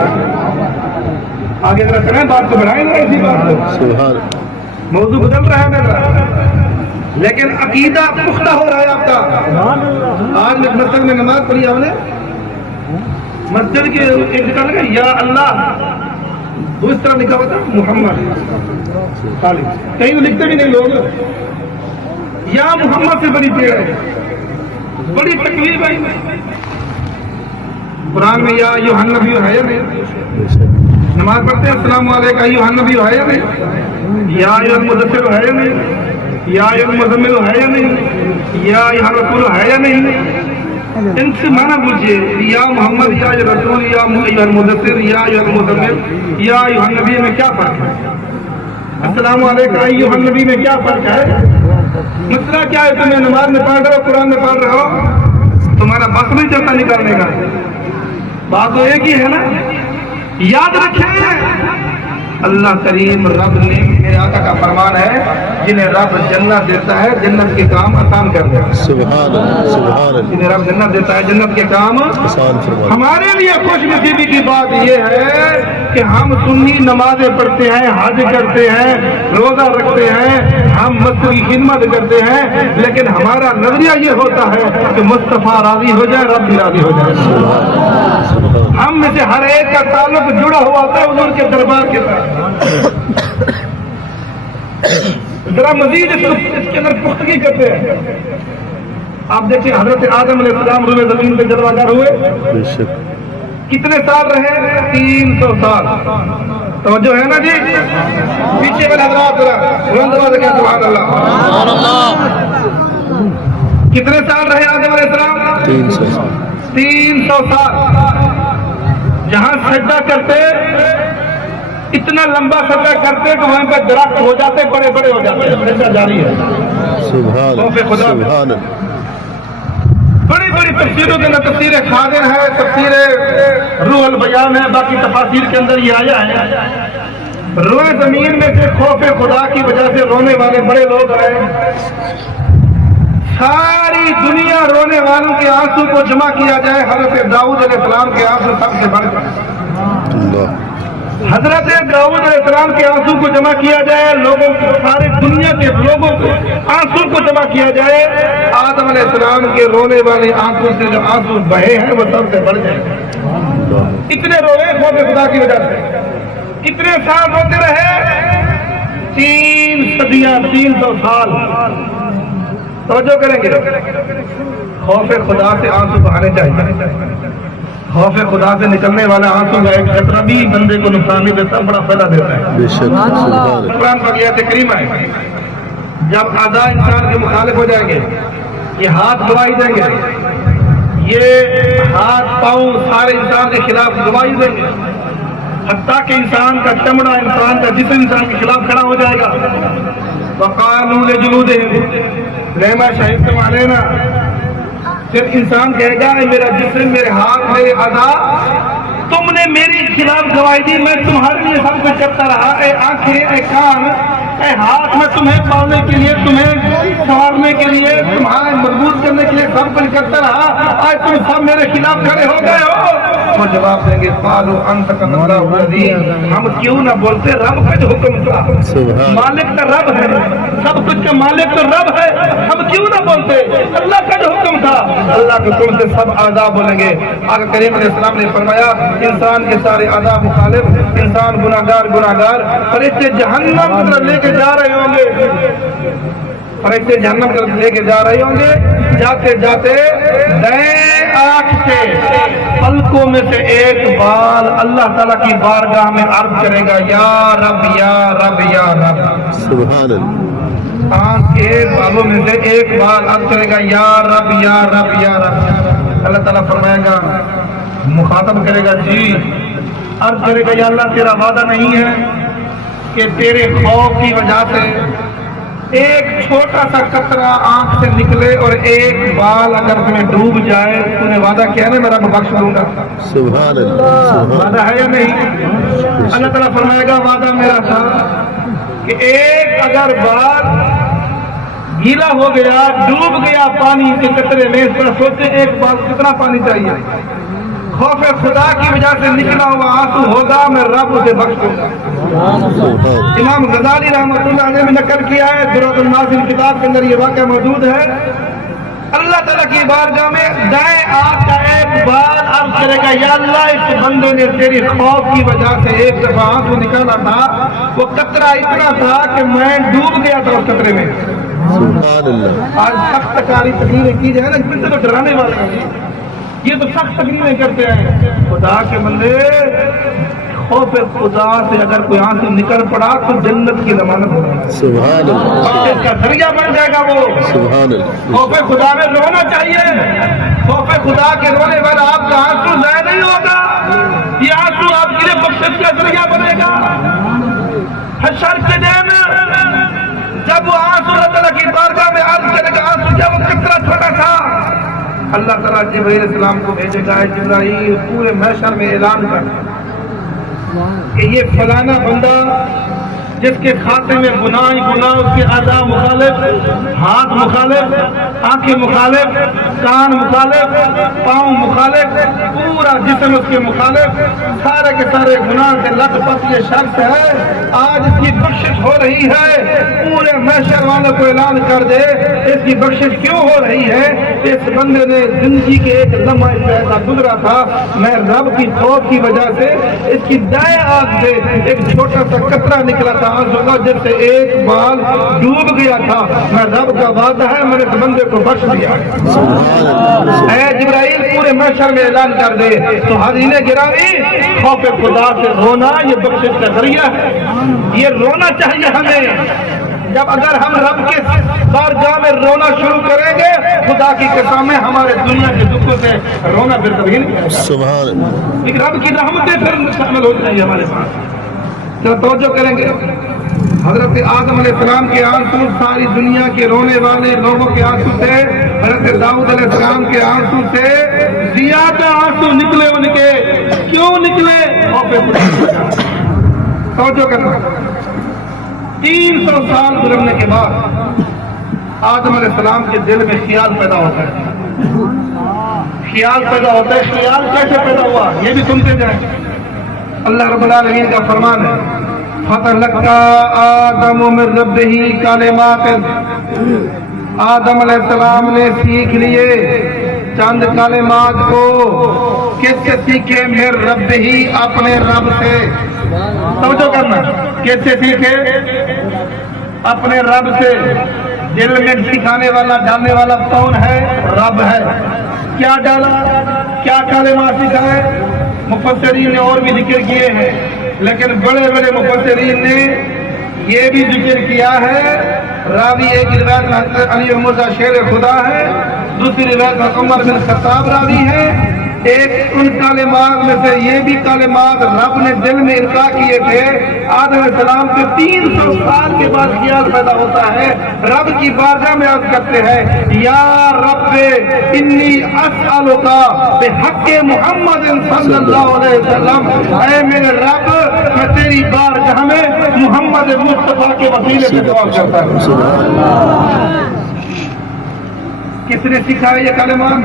آگے ذرا چلیں، بات کو بڑھائیں گے اسی بات کو۔ سبحان اللہ، موضوع بدل رہا ہے میرا، لیکن عقیدہ پختہ ہو رہا ہے آپ کا۔ آج مسجد میں نماز پڑھی ہم نے، مسجد کے ایک لکھا لگا یا اللہ، اس طرح لکھا ہوا تھا محمد خالی، کہیں تو لکھتے بھی نہیں لوگ، یا محمد سے بڑی پیڑ ہے، بڑی تکلیف ہے۔ قرآن میں یا ایھا النبی ہے یا نہیں؟ نماز پڑھتے ہیں السلام علیکم ایھا النبی ہے یا نہیں؟ یا ایھا المدثر ہے یا نہیں؟ یا ایھا المزمل ہے یا نہیں؟ یا ایھا الرسول ہے یا نہیں؟ ان سے معنی پوچھئے، یا محمد، یا رسول، یا ایھا المدثر، یا ایھا المزمل، یا ایھا النبی میں کیا فرق ہے؟ السلام علیکم ایھا النبی میں کیا فرق ہے؟ مسئلہ کیا ہے؟ تمہیں نماز میں پڑھ رہے ہو، قرآن میں پڑھ رہے ہو، تمہارا بس نہیں چلتا نکالنے کا، بات تو ایک ہی ہے نا۔ یاد رکھیں اللہ کریم رب نے، میرے آقا کا فرمان ہے جنہیں رب جنت دیتا ہے جنت کے کام آسان کر دیتا ہے۔ سبحان اللہ، سبحان اللہ، جنہیں رب جنت دیتا ہے جنت کے کام آسان فرما۔ ہمارے لیے خوش نصیبی کی بات یہ ہے کہ ہم سنی نمازیں پڑھتے ہیں، حج کرتے ہیں، روزہ رکھتے ہیں، ہم مسجد کی خدمت کرتے ہیں، لیکن ہمارا نظریہ یہ ہوتا ہے کہ مصطفیٰ راضی ہو جائے، رب بھی راضی ہو جائے۔ ہم میں سے ہر ایک کا تعلق جڑا ہوا ہوتا ہے حضور کے دربار کے ساتھ۔ ذرا مزید اس کے اندر پختگی کرتے ہیں۔ آپ دیکھیں حضرت آدم علیہ السلام روئے زمین پہ جلوہ گر ہوئے، بے شک، کتنے سال رہے؟ 300 سال۔ توجہ ہے نا جی؟ پیچھے والے حضرات ذرا بلند آواز سے کہیں سبحان اللہ۔ کتنے سال رہے آدم علیہ السلام؟ 300 سال، 300 سال۔ جہاں سجدہ کرتے اتنا لمبا سجدہ کرتے کہ وہاں پہ درخت ہو جاتے، بڑے بڑے ہو جاتے، سجدہ جاری ہے۔ سبحان اللہ، سبحان اللہ، بڑی بڑی تفسیروں کے اندر تفسیر خاضر ہے، تفسیر روح البیان ہے، باقی تفاسیر کے اندر یہ آیا ہے روئے زمین میں سے خوف خدا کی وجہ سے رونے والے بڑے لوگ آئے، ساری دنیا رونے والوں کے آنسو کو جمع کیا جائے، حضرت داؤد علیہ السلام کے آنسو سب سے بڑھ کر، اللہ، حضرت داؤد علیہ السلام کے آنسو کو جمع کیا جائے، لوگوں کو، سارے دنیا کے لوگوں کو آنسو کو جمع کیا جائے، آدم علیہ السلام کے رونے والے آنسو سے جو آنسو بہے ہیں وہ سب سے بڑھ جائے۔ اتنے روئے خوف خدا کی وجہ سے، اتنے سال روتے رہے، 3 صدیاں، 300 سال۔ توجہ کریں گے، خوف خدا سے آنسو بہانے چاہیے۔ خوف خدا سے نکلنے والا آنسو کا ایک قطرہ بھی بندے کو نقصان نہیں دیتا، بڑا فائدہ دیتا ہے۔ بے شک، سبحان اللہ، قرآن پاک آیت کریمہ ہے، جب اعضاء انسان کے مخالف ہو جائیں گے، یہ ہاتھ گواہی دیں گے، یہ ہاتھ پاؤں سارے انسان کے خلاف گواہی دیں گے، حتیٰ کہ انسان کا چمڑا، انسان کا جسم انسان کے خلاف کھڑا ہو جائے گا۔ وَقَالُوا لِجُلُودِهِمْ لِمَ شَهِدتُمْ عَلَيْنَا، پھر انسان کہے گا میرا جسم، میرے ہاتھ، میرے اعضاء میری خلاف گواہی دی، میں تمہارے لیے سب کچھ کرتا رہا، اے آنکھیں، اے کان، اے ہاتھ، میں تمہیں پالنے کے لیے، تمہیں سنوارنے کے لیے، تمہارے مضبوط کرنے کے لیے سب کچھ کرتا رہا، آج تم سب میرے خلاف کھڑے ہو گئے ہو۔ وہ جواب دیں گے قالوا انطق اللہ الذی، ہم کیوں نہ بولتے رب کا جو حکم تھا، مالک کا رب ہے، سب کچھ کا مالک تو رب ہے، ہم کیوں نہ بولتے، اللہ کا جو حکم تھا، اللہ کے حکم سے سب اعضاء بولیں گے۔ آقا کریم علیہ السلام نے فرمایا انسان کے سارے اعضاء مخالف، انسان گناہگار، فرشتے جہنم کی طرف لے کے جا رہے ہوں گے، فرشتے جہنم کی طرف لے کے جا رہے ہوں گے، جاتے جاتے دائیں آنکھ سے پلکوں میں سے ایک بال اللہ تعالیٰ کی بارگاہ میں عرض کرے گا، یا رب یا رب یا رب۔ سبحان اللہ۔ آنکھ کے بالوں میں سے ایک بال عرض کرے گا، یا رب یا رب یا رب۔ اللہ تعالیٰ فرمائے گا، مخاطب کرے گا، جی، عرض کرے گا، یا اللہ تیرا وعدہ نہیں ہے کہ تیرے خوف کی وجہ سے ایک چھوٹا سا قطرہ آنکھ سے نکلے اور ایک بال اگر تمہیں ڈوب جائے، تو نے وعدہ کیا نا میں رب بخش دوں گا؟ سبحان اللہ۔ وعدہ ہے یا نہیں؟ اللہ تعالیٰ فرمائے گا وعدہ میرا تھا کہ ایک اگر بال گیلا ہو گیا، ڈوب گیا پانی کے قطرے میں، اس پر سوچے ایک بال کتنا پانی چاہیے، خوف خدا کی وجہ سے نکلا ہوا آنسو ہوگا، میں رب اسے بخش دوں گا۔ امام غزالی رحمۃ اللہ علیہ نے نقل کیا ہے، درۃ الناظر کتاب کے اندر یہ واقعہ موجود ہے، اللہ تعالیٰ کی بارگاہ میں دائیں آنکھ کا ایک بال عرض کرے گا، یا اللہ اس بندے نے تیری خوف کی وجہ سے ایک دفعہ آنسو نکالا تھا، وہ قطرہ اتنا تھا کہ میں ڈوب گیا تھا اس قطرے میں۔ سبحان اللہ۔ آج سخت کاری تقریریں کی جائے نا، اس سے تو ڈرانے والے ہیں، یہ تو سخت تقریریں کرتے ہیں۔ خدا کے بندے، خوف خدا سے اگر کوئی آنسو نکل پڑا تو جنت کی ضمانت ہوگی، سبحان اللہ۔ اس کا ذریعہ بن جائے گا وہ۔ سبحان اللہ۔ خوف خدا میں رونا چاہیے، خوف خدا کے رونے والا آپ کا آنسو ضائع نہیں ہوگا، یہ آنسو آپ کے لیے بخشش کا ذریعہ بنے گا۔ حشر کے دن جب وہ آنسو اللہ تعالیٰ کی بارگاہ میں عرض کرے گا، آنسو جب وہ کتنا چھوٹا تھا، اللہ تعالیٰ جبرائیل علیہ السلام کو بھیجے گا، جبرائیل پورے محشر میں اعلان کر کہ یہ فلانا بندہ جس کے کھاتے میں گناہ ہی گناہ، اس کے اعضاء مخالف، ہاتھ مخالف، آنکھیں مخالف، کان مخالف، پاؤں مخالف، پورا جسم اس کے مخالف، سارے کے سارے گناہ سے لت پت یہ شخص ہے، آج اس کی بخشش ہو رہی ہے، پورے محشر والوں کو اعلان کر دے اس کی بخشش کیوں ہو رہی ہے، اس بندے نے زندگی کے ایک لمحہ سے ایسا گزرا تھا، میں رب کی خوف کی وجہ سے اس کی دائیں آنکھ سے ایک چھوٹا سا قطرہ نکلا تھا آنسو کا، جس سے ایک بال ڈوب گیا تھا، میں رب کا وعدہ ہے میں نے اس بندے کو بخش دیا۔ اے جبرائیل پورے محشر میں اعلان کر دے۔ تو حاضرین گرامی، خوف خدا سے رونا یہ بخشش کا ذریعہ ہے، یہ رونا چاہیے ہمیں۔ جب اگر ہم رب کے بارگاہ میں رونا شروع کریں گے، خدا کی قسم ہے ہمارے دنیا کے دکھوں سے رونا پھر کبھی نہیں۔ سبحان اللہ۔ ایک رب کی رحمتیں پھر شامل ہو جائیں گی ہمارے پاس۔ چلو توجہ کریں گے، حضرت آدم علیہ السلام کے آنسو ساری دنیا کے رونے والے لوگوں کے آنسو سے، حضرت داؤد علیہ السلام کے آنسو سے زیادہ آنسو نکلے ان کے، کیوں نکلے؟ توجہ کرنا، 300 سال گزرنے کے بعد آدم علیہ السلام کے دل میں خیال پیدا ہوتا ہے، خیال پیدا ہوتا ہے، خیال کیسے پیدا ہوا یہ بھی سنتے جائیں۔ اللہ رب العالمین کا فرمان ہے، فَتَلَقَّىٰ آدَمُ مِن رَّبِّهِ کلمات، آدم علیہ السلام نے سیکھ لیے چند کلمات کو، کس سے سیکھے؟ من ربہ، اپنے رب سے۔ توجہ کرنا، کس سے سیکھے؟ اپنے رب سے۔ دل میں سکھانے والا ڈالنے والا کون ہے؟ رب ہے۔ کیا ڈالا؟ کیا کلمات سکھائے؟ مفسرین نے اور بھی ذکر کیے ہیں، لیکن بڑے بڑے مفسرین نے یہ بھی ذکر کیا ہے، راوی ایک روایت میں علی مرزا شیر خدا ہے، دوسری روایت میں عمر بن خطاب راوی ہے، ایک ان کلمات میں سے یہ بھی کلمات رب نے دل میں القاء کیے تھے. آدم علیہ السلام کے 300 سال کے بعد خیال پیدا ہوتا ہے, رب کی بارگاہ میں عرض کرتے ہیں یا رب انی اسألک بحق محمد صلی اللہ علیہ وسلم, اے میرے رب میں تیری بارگاہ میں محمد مصطفیٰ کے وسیلے سے دعا کرتا ہوں. کس نے سکھایا یہ کلمات؟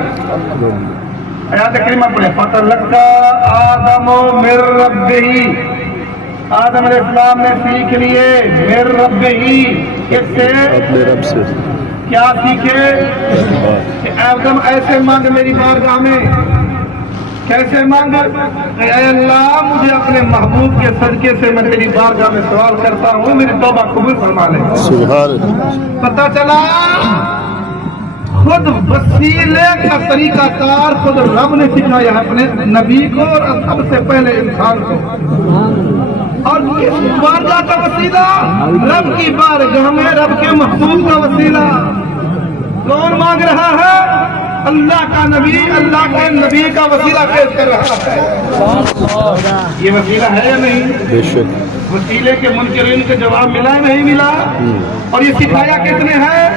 آیات کریمہ پڑھیں. فَتَلَقَّى آدَمُ مِن رَّبِّهِ, آدم علیہ السلام نے سیکھ لیے مِن رَّبِّهِ, کس سے؟ اپنے رب سے. کیا سیکھے؟ کہ آدم ایسے مانگ میری بارگاہ میں. کیسے مانگ؟ اے اللہ مجھے اپنے محبوب کے صدقے سے میں تیری بارگاہ میں سوال کرتا ہوں, میری توبہ قبول فرما لے. سبحان اللہ. پتہ چلا خود وسیلے کا طریقہ کار خود رب نے سکھایا ہے اپنے نبی کو اور سب سے پہلے انسان کو. اور کس بارگاہ کا وسیلہ؟ رب کی بارگاہ میں رب کے محبوب کا وسیلہ. کون مانگ رہا ہے؟ اللہ کا نبی اللہ کے نبی کا وسیلہ پیش کر رہا ہے. یہ وسیلہ ہے یا نہیں؟ بے شک. وسیلے کے منکرین کے جواب ملا یا نہیں ملا؟ اور یہ سکھایا کس نے ہے؟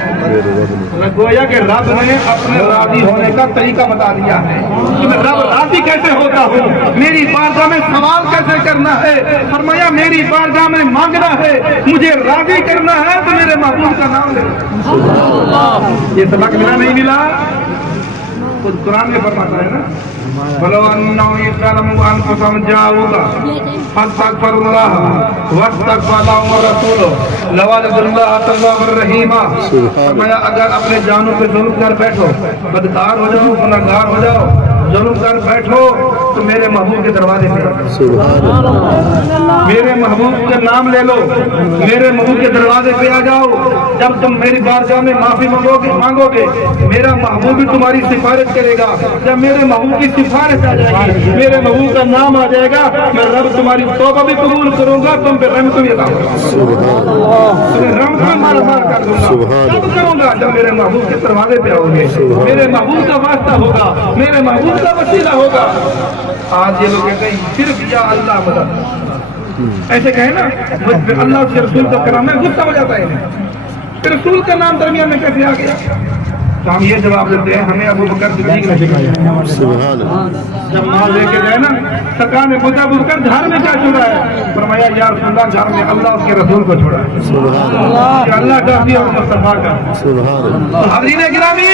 گویا کہ رب نے اپنے راضی ہونے کا طریقہ بتا دیا ہے کہ میں رب راضی کیسے ہوتا ہوں, میری بارگاہ میں سوال کیسے کرنا ہے. فرمایا میری بارگاہ میں مانگنا ہے, مجھے راضی کرنا ہے تو میرے محبوب کا نام لے. یہ سبق ملا نہیں ملا؟ خود قرآن میں فرماتا ہے نا وَلَوْ أَنَّهُمْ إِذْ ظَلَمُوا أَنفُسَهُمْ جَاءُوكَ فَاسْتَغْفَرُوا اللَّهَ وَاسْتَغْفَرَ لَهُمُ الرَّسُولُ لَوَجَدُوا اللَّهَ تَوَّابًا رَحِيمًا. فرمایا اگر اپنے جانوں پہ ظلم کر بیٹھو, بدکار ہو جاؤ, گناہگار ہو جاؤ, ظلم کر بیٹھو تو میرے محبوب کے دروازے پہ سبحان اللہ. میرے محبوب کا نام لے لو, میرے محبوب کے دروازے پہ آ جاؤ. جب تم میری بارگاہ میں معافی مانگو گے میرا محبوب بھی تمہاری سفارش کرے گا. جب میرے محبوب کی سفارش آ جائے گی, میرے محبوب کا نام آ جائے گا, میں رب تمہاری توبہ بھی قبول کروں گا, تم پہ رحمت بھی عطا کروں گا, تمہیں رحمت میں مار مار کر دوں گا. تب کروں گا جب میرے محبوب کے دروازے پہ آؤ گے, میرے محبوب کا واسطہ ہوگا, میرے محبوب کا وسیلہ ہوگا. آج یہ لوگ کہیں صرف یا اللہ مدد ایسے کہیں نا, اللہ اس کے رسول کا کرام ہے, غصہ ہو جاتا ہے. رسول کا نام درمیان میں کیسے آ گیا؟ تو ہم یہ جواب دیتے ہیں ہمیں ابو بکر صدیق نے سکھایا. سبحان اللہ. جب ماں لے کے گئے نا سرکار نے پوچھا ابو بکر گھر میں کیا چھوڑا ہے؟ فرمایا یا رسول اللہ گھر میں اللہ اس کے رسول کو چھوڑا ہے. سبحان اللہ. کہ اللہ کا دیا اور مصطفیٰ کا. سبحان اللہ. حاضرین گرامی,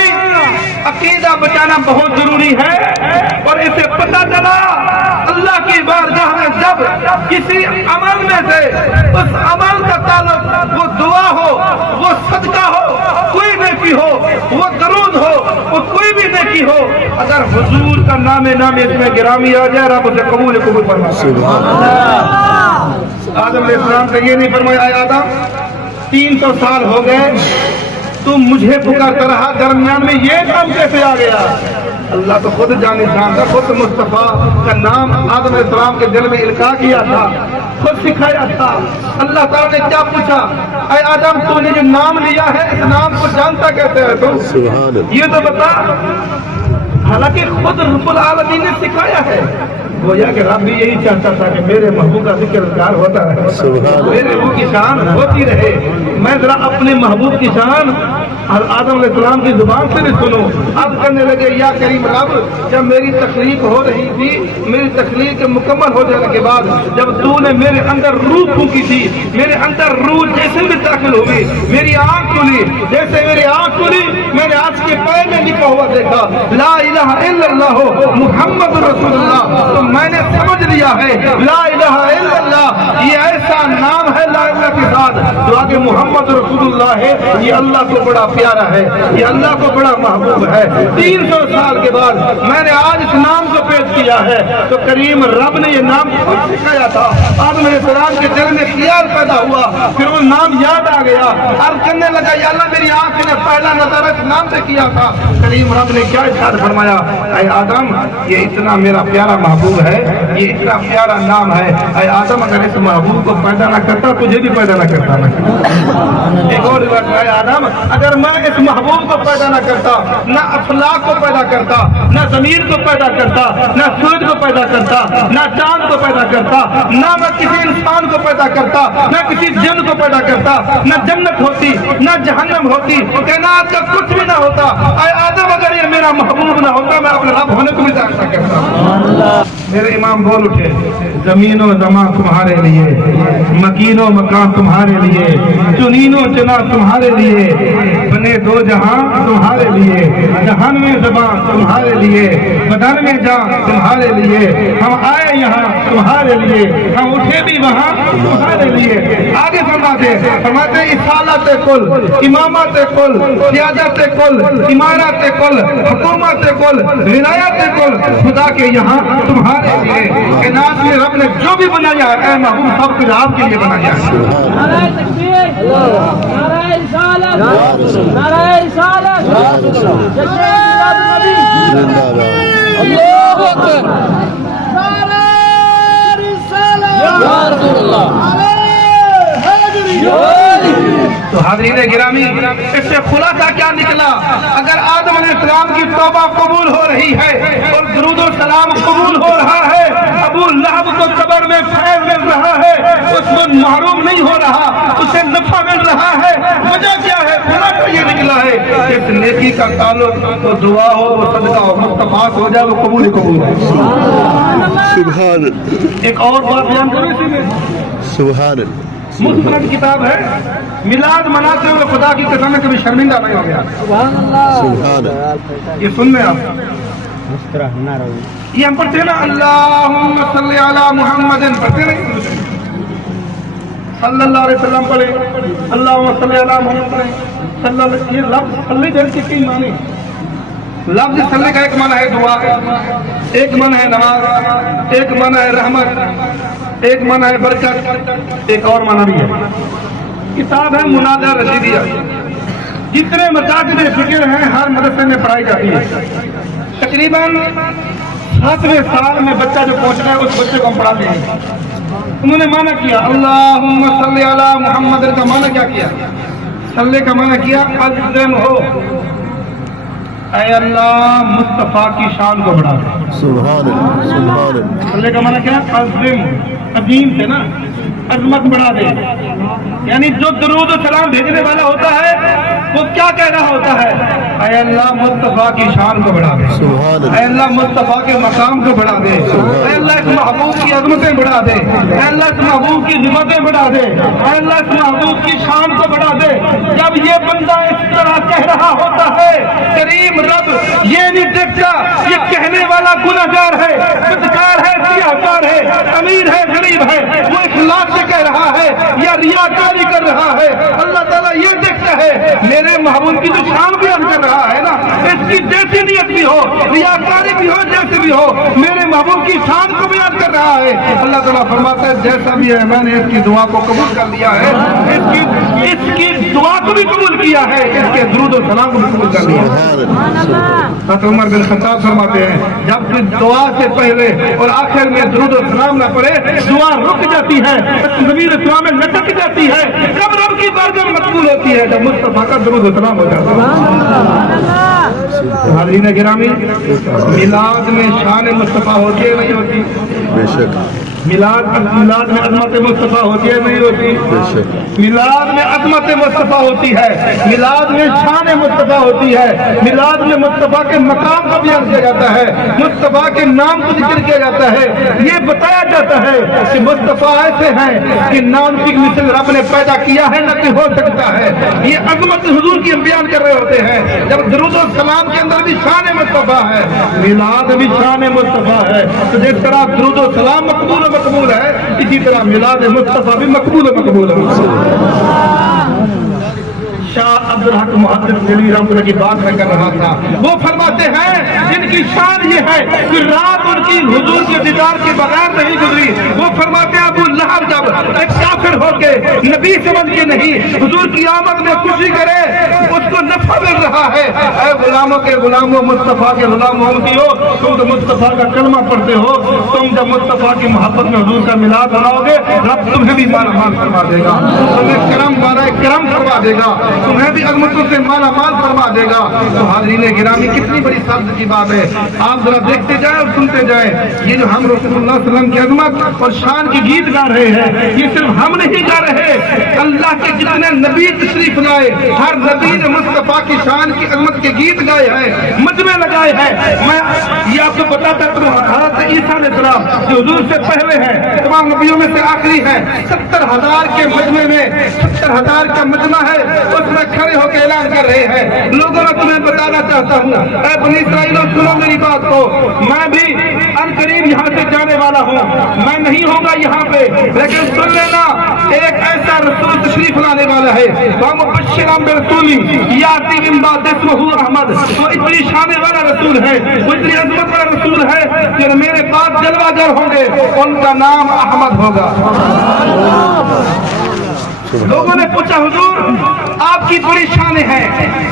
عقیدہ بچانا بہت ضروری ہے. اور اسے پتہ چلا اللہ کی بارگاہ میں جب کسی عمل میں سے اس عمل کا تعلق وہ دعا ہو, وہ صدقہ ہو, کوئی نیکی ہو, وہ درود ہو, وہ کوئی بھی نیکی ہو, اگر حضور کا نام اس میں گرامی آ جائے رب اسے قبول فرماتا ہے. آدم علیہ السلام سے یہ نہیں فرمایا اے آدم 300 سال ہو گئے تم مجھے پکارتا رہا, درمیان میں یہ کام کیسے آ گیا؟ اللہ تو خود جانتا, خود مصطفیٰ کا نام آدم علیہ السلام کے دل میں القاء کیا تھا, خود سکھایا تھا. اللہ تعالیٰ نے کیا پوچھا, اے آدم تو نے جو نام لیا ہے اس نام کو جانتا کیسے ہے تو؟ سبحان اللہ. یہ تو بتا. حالانکہ خود رب العالمین نے سکھایا ہے. گویا کہ رب بھی یہی چاہتا تھا کہ میرے محبوب کا ذکر اذکار ہوتا رہے, میرے محبوب کی شان ہوتی رہے. میں ذرا اپنے محبوب کی شان آدم علیہ السلام کی زبان سے بھی سنو. اب کرنے لگے یا کریم رب جب میری تخلیق ہو رہی تھی, میری تخلیق مکمل ہو جانے کے بعد جب تو نے میرے اندر روح پھونکی تھی, میرے اندر روح جیسے بھی داخل ہوگی, میری آنکھ کھلی, جیسے میری آنکھ کھلی میں نے آج کے پیر میں لکھا ہوا دیکھا لا الہ الا اللہ محمد رسول اللہ, تو میں نے سمجھ لیا ہے لا الہ الا اللہ یہ ایسا نام ہے لا الہ کے ساتھ جو آگے محمد رسول اللہ ہے, یہ اللہ کو بڑا پیارا ہے, یہ اللہ کو بڑا محبوب ہے. 300 سال کے بعد میں نے آج اس نام کو پیش کیا ہے, تو کریم رب نے یہ نام سکھایا تھا. آدم علیہ السلام کے دل میں خیال پیدا ہوا, پھر وہ نام یاد آ گیا, عرض کرنے لگا یا اللہ میری آنکھ نے پہلا نظر اس نام سے کیا تھا. کریم رب نے کیا ارشاد فرمایا, اے آدم یہ اتنا میرا پیارا محبوب ہے, یہ کتنا پیارا نام ہے. اے آدم اگر اس محبوب کو پیدا نہ کرتا تجھے بھی پیدا نہ کرتا. ایک اور بات ہے آدم اگر میں اس محبوب کو پیدا نہ کرتا, نہ اخلاق کو پیدا کرتا, نہ ضمیر کو پیدا کرتا, نہ سورج کو پیدا کرتا, نہ چاند کو پیدا کرتا, نہ میں کسی انسان کو پیدا کرتا, نہ کسی جن کو پیدا کرتا, نہ جنت ہوتی نہ جہنم ہوتی, کائنات کا کچھ بھی نہ ہوتا. اے آدم اگر یہ میرا محبوب نہ ہوتا میں اپنے رب ہونے کو بھی جانتا کرتا. میرے امام بول اٹھے زمین و زمان تمہارے لیے, مکین و مکان تمہارے لیے, چنین و چنا تمہارے لیے, بنے دو جہاں تمہارے لیے, جہان میں زبان تمہارے لیے, بدن میں جان تمہارے لیے, ہم آئے یہاں تمہارے لیے, ہم اٹھے بھی وہاں تمہارے لیے. آگے فرماتے اصالت کل, امامت کل, سیادت کل, امارت کل, حکومت کل, ولایت کل خدا کے یہاں تمہارے لیے. کائنات میں رب نے جو بھی بنایا ہے اے محبوب سب کچھ آپ کے لیے بنایا ہے. نعرہ تکبیر, نعرہ رسالت, نعرہ رسالت, جشن میلاد النبی, اللہ اکبر, نعرہ رسالت, یا رسول اللہ, تو حاضرین گرامی اس سے خلاصہ کیا نکلا؟ اگر آدم علیہ السلام کی توبہ قبول ہو رہی ہے اور درود و سلام قبول ہو رہا ہے, ابو لہب کو قبر میں فیض مل رہا ہے, اس کو محروم نہیں ہو رہا, اسے نفع مل رہا ہے, وجہ کیا ہے؟ خلاصہ یہ نکلا ہے اس نیکی کا تعلق وہ دعا ہو, وہ صدقہ ہو, مستفاق ہو جائے, وہ قبول ہی قبول ہے. سبحان ایک اور بات بیان کریں اسی میں, سبحان مستند کتاب ہے, میلاد مناتے ہوئے خدا کی قسم میں کبھی شرمندہ نہیں ہو گیا. سبحان یہ سن لیں آپ, یہ ہم پڑھتے ہیں نا اللہم صلی علی محمد, پڑھتے نہیں صلی اللہ علیہ وسلم پڑھے, اللہم صلی علی محمد پڑھے, یہ لفظ صلی جیسے کی معنی, لفظ صلی کا ایک معنی ہے دعا, ایک معنی ہے نماز, ایک معنی ہے رحمت, ایک معنی ہے برکت, ایک اور معنی بھی ہے. کتاب ہے مناظر رشیدیہ, جتنے مساجد فکر ہیں ہر مدرسے میں پڑھائی جاتی ہے. تقریباً 7ویں سال میں بچہ جو پہنچ رہا ہے اس بچے کو ہم پڑھاتے ہیں. انہوں نے معنی کیا اللہم صلی علی محمد کا معنی کیا کیا؟ صلی کا معنی کیا عظم ہو, اے اللہ مصطفیٰ کی شان کو بڑھا دے. سبحان سبحان صلی کا معنی کیا؟ عظم, عظیم سے نا, عظمت بڑھا دے. یعنی جو درود و سلام بھیجنے والا ہوتا ہے وہ کیا کہہ رہا ہوتا ہے؟ اے اللہ مصطفیٰ کی شان کو بڑھا دے, اے اللہ مصطفیٰ کے مقام کو بڑھا دے, اے اللہ اس محبوب کی عظمتیں بڑھا دے, اے اللہ اس محبوب کی نعمتیں بڑھا دے, اے اللہ اس محبوب کی شان کو بڑھا دے. جب یہ بندہ اس طرح کہہ رہا ہوتا ہے کریم رب یہ نہیں دیکھتا یہ کہنے والا گنہگار ہے, بدکار ہے, سیاہکار ہے, امیر ہے, غریب ہے, وہ اخلاص سے کہہ رہا ہے یا ریاکاری کر رہا ہے. اللہ تعالیٰ یہ دیکھتا ہے میرے محبوب کی تو شان بیان کر رہا ہے نا, اس کی جیسی نیت بھی ہو, ریاکاری بھی ہو, جیسے بھی ہو, میرے محبوب کی شان کو بیان کر رہا ہے. اللہ تعالیٰ فرماتا ہے جیسا بھی ہے میں نے اس کی دعا کو قبول کر لیا ہے, اس کی دعا کو بھی قبول کیا ہے, اس کے درود و سلام کو بھی قبول کر لیا ہے. حضرت عمر بن خطاب فرماتے ہیں جب دعا سے پہلے اور آخر میں درود و سلام نہ پڑے دعا رک جاتی ہے, زمین دعا میں لٹک جاتی ہے. کب رب کی بارگاہ میں مقبول ہوتی ہے؟ جب مصطفیٰ کا درود و سلام ہو جاتا ہے. حاضرین گرامی میلاد میں شان مصطفیٰ ہوتی ہے نہیں ہوتی؟ بے شک, میلاد میں عظمت مصطفیٰ ہوتی ہے نہیں ہوتی؟ بے شک, میلاد میں عظمت مصطفیٰ ہوتی ہے, میلاد میں شان مصطفیٰ ہوتی ہے, میلاد میں مصطفیٰ کے مقام کا بیان کیا جاتا ہے, مصطفیٰ کے نام کو ذکر کیا جاتا ہے, یہ بتایا جاتا ہے کہ مصطفیٰ ایسے ہیں کہ نہ ان کی مثل رب نے پیدا کیا ہے نہ کہ ہو سکتا ہے. یہ عظمت حضور کی ہم بیان کر رہے ہوتے ہیں. جب درود و سلام کے اندر بھی شان مصطفیٰ ہے, میلاد بھی شان مصطفیٰ ہے, تو جس طرح درود و سلام مقبول مقبول ہے اسی طرح میلاد مصطفیٰ بھی مقبول مقبول ہے. شاہ عبدالحق محدث دہلوی رحمۃ اللہ کی بات میں کر رہا تھا, وہ فرماتے ہیں جن کی شان یہ ہے کہ رات ان کی حضور کے دیدار کے بغیر نہیں گزری. وہ فرماتے ہیں ابو لہب جب ایک کافر ہو کے نبی سمجھ کے نہیں، حضور کی آمد میں خوشی کرے اس کو نفع مل رہا ہے۔ اے غلاموں کے غلاموں، مصطفیٰ کے غلاموں ہو، تم تو مصطفیٰ کا کلمہ پڑھتے ہو، تم جب مصطفیٰ کی محبت میں حضور کا میلاد مناؤ گے، رب تمہیں بھی مالا مال فرما دے گا، تمہیں کرم بارہ کرم فرما دے گا، تمہیں بھی عظمتوں سے مالا مال فرما دے گا۔ تو حاضرین گرامی، کتنی بڑی سعادت کی بات ہے، آپ ذرا دیکھتے جائیں اور سنتے جائیں۔ یہ جو ہم رسول اللہ صلی اللہ علیہ وسلم کی عظمت اور شان کی گیت گا رہے ہیں، یہ صرف ہم نہیں گا رہے، اللہ کے جتنے نبی تشریف لائے، ہر نبی نے مصطفیٰ کی شان کی عظمت کے گیت گائے ہیں، مجمع لگائے ہیں۔ میں یہ آپ کو بتاتا ہوں، حضرت عیسیٰ علیہ السلام جو حضور سے پہلے ہیں، تمام نبیوں میں سے آخری ہیں، 70,000 کے مجمع میں 70,000 کا مجمع ہے، اس میں کھڑے ہو کے اعلان کر رہے ہیں۔ لوگوں میں تمہیں بتانا چاہتا ہوں، اے بنی اسرائیلوں، سنو میری بات کو، میں بھی ان قریب یہاں سے جانے والا ہوں، میں نہیں ہوں گا یہاں پہ، لیکن سن لینا، ایک ایسا رسول تشریف لانے والا ہے، وَمُبَشِّرًا بِرَسُولٍ یَأْتِی مِن بَعْدِی اسْمُهُ احمد۔ وہ اتنی شان والا رسول ہے، وہ اتنی عظمت والا رسول ہے کہ میرے بعد جلوہ گر ہوں گے، ان کا نام احمد ہوگا۔ لوگوں نے پوچھا، حضور آپ کی بڑی شان ہے،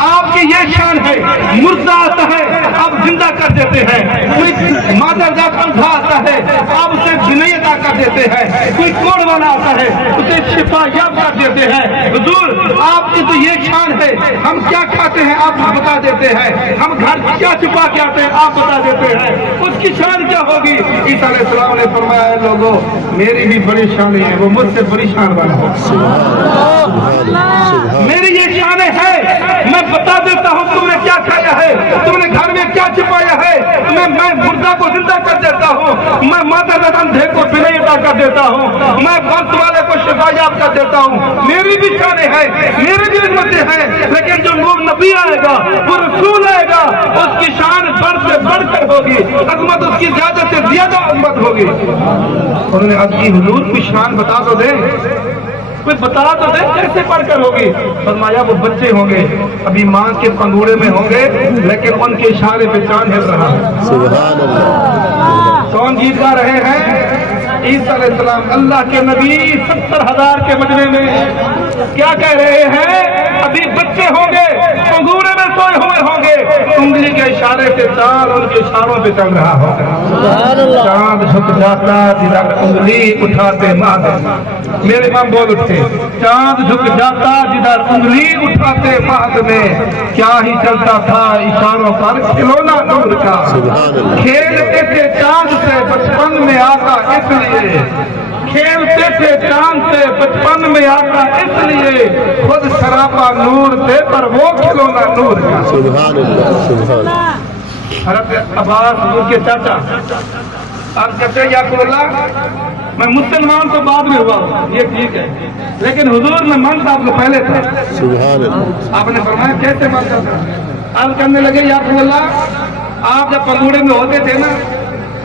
آپ کی یہ شان ہے، مردہ آتا ہے آپ زندہ کر دیتے ہیں، کوئی مادر ذات اندھا آتا ہے آپ اسے بنائی عطا کر دیتے ہیں، کوئی کوڑ والا آتا ہے اسے شفا یاب کر دیتے ہیں۔ حضور آپ کی تو یہ شان ہے، ہم کیا کھاتے ہیں آپ بتا دیتے ہیں، ہم گھر کیا چھپا کے آتے ہیں آپ بتا دیتے ہیں، اس کی شان کیا ہوگی؟ عیسیٰ علیہ السلام نے فرمایا، اے لوگوں میری بھی بڑی شان ہے، وہ مجھ سے بڑی شان والا ہے، میری یہ شان ہے، میں بتا دیتا ہوں تم نے کیا کھایا ہے، تم نے گھر میں کیا چھپایا ہے، میں مردہ کو زندہ کر دیتا ہوں، میں مادر اندھے کو بنائی عطا کر دیتا ہوں، میں بس والے کو شفا یاب کر دیتا ہوں، میری بھی شانیں ہیں، میری بھی عظمتیں ہیں، لیکن جو وہ نبی آئے گا، وہ رسول آئے گا، اس کی شان بڑھ سے بڑھ کر ہوگی، عظمت اس کی زیادہ سے زیادہ عظمت ہوگی۔ انہوں نے عرض کی، حضور کی شان بتا تو دیں، کوئی بتا تو دے کیسے پڑھ کر ہوگی؟ فرمایا وہ بچے ہوں گے، ابھی ماں کے پنگوڑے میں ہوں گے، لیکن ان کے اشارے پہ چاند ہل رہا ہے۔ سبحان اللہ۔ کون گیت گا رہے ہیں؟ عیسیٰ علیہ السلام، اللہ کے نبی 70,000 کے مجمع میں کیا کہہ رہے ہیں؟ ابھی بچے ہوں گے، پنگوڑے میں سوئے ہوئے ہوں گے، انگلی کے اشارے سے چاند ان کے اشاروں پہ چل رہا ہوگا، چاند جھک جاتا جدھر انگلی اٹھاتے مہد، میرے امام بول اٹھے، چاند جھک جاتا جدھر انگلی اٹھاتے مہد میں، کیا ہی چلتا تھا اشاروں پر کھلونا نور کا، کھیلتے تھے چاند سے بچپن میں آقا اس لیے، کھیلتے تھے چاند سے بچپن میں آقا اس لیے، خود سراپا نور تھے پر وہ کھلونا نور کا۔ سبحان اللہ، سبحان اللہ۔ حضرت عباس حضور کے چاچا آپ کہتے ہیں، یا رسول اللہ میں مسلمان تو بعد میں ہوا ہوں، یہ ٹھیک ہے، لیکن حضور میں من آپ کو پہلے تھا۔ سبحان اللہ۔ آپ نے فرمایا کیسے من کرتا؟ عرض کرنے لگے، یا رسول اللہ آپ جب پنگوڑے میں ہوتے تھے نا،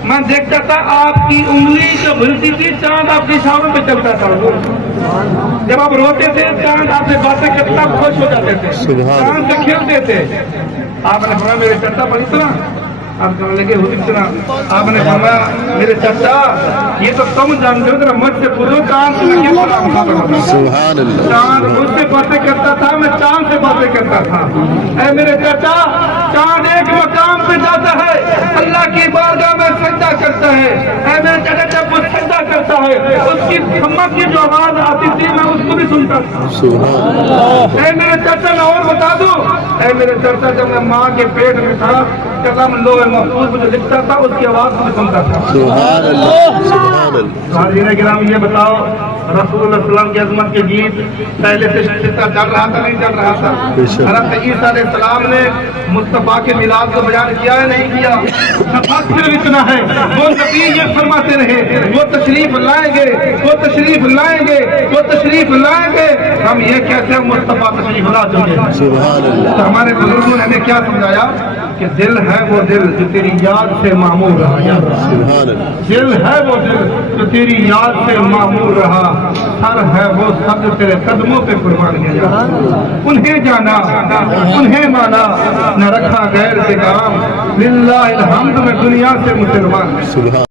میں دیکھتا تھا آپ کی انگلی جو بھلتی تھی چاند آپ کی اشاروں پہ چلتا تھا، جب آپ روتے تھے چاند آپ سے باتیں کرتا خوش ہو جاتے تھے، چاند سے کھیلتے تھے۔ آپ نے فرمایا میرے چچا بڑی طرح، آپ کہنے لگے حضور طرح، آپ نے فرمایا میرے چچا یہ تو تم جانتے ہو، ذرا مجھ سے پوچھو چاند سے کس طرح مخاطب ہوتا؟ سبحان اللہ۔ چاند مجھ سے باتیں کرتا تھا، میں چاند سے باتیں کرتا تھا۔ اے میرے چچا، چاند ایک مقام پہ جاتا ہے، اللہ کی بارگاہ میں سجدہ کرتا ہے، اے میرے چچا جب وہ سجدہ کرتا ہے اس کی تھمک کی جو آواز آتی تھی میں اس کو بھی سنتا تھا۔ سبحان اللہ۔ اے میرے چچا میں اور بتا دوں، اے میرے چچا جب میں ماں کے پیٹ میں تھا قلم لوح محفوظ میں جو لکھتا تھا اس کی آواز بھی سنتا تھا۔ سبحان اللہ، سبحان اللہ۔ حاضرین کرام یہ بتاؤ، رسول اللہ صلی اللہ علیہ وسلم کی عظمت کے گیت پہلے سے چل رہا تھا نہیں چل رہا تھا؟ حضرت عیسیٰ علیہ السلام نے مصطفیٰ کے میلاد کو بیان کیا ہے نہیں کیا؟ صرف اتنا ہے، وہ نبی یہ فرماتے رہے وہ تشریف لائیں گے، وہ تشریف لائیں گے، وہ تشریف لائیں گے، ہم یہ کہتے ہیں مصطفیٰ تشریف لا چکے۔ سبحان اللہ۔ تو ہمارے بزرگوں نے ہمیں کیا سمجھایا کہ دل ہے وہ دل جو تیری یاد سے معمور رہا، سبحان اللہ۔ دل ہے وہ دل جو تیری یاد سے معمور رہا، سر ہے وہ سب جو تیرے قدموں پہ قربان کیا، انہیں جانا انہیں مانا، نہ رکھا غیر سے کام، للہ الحمد میں دنیا سے مسلمان۔ سبحان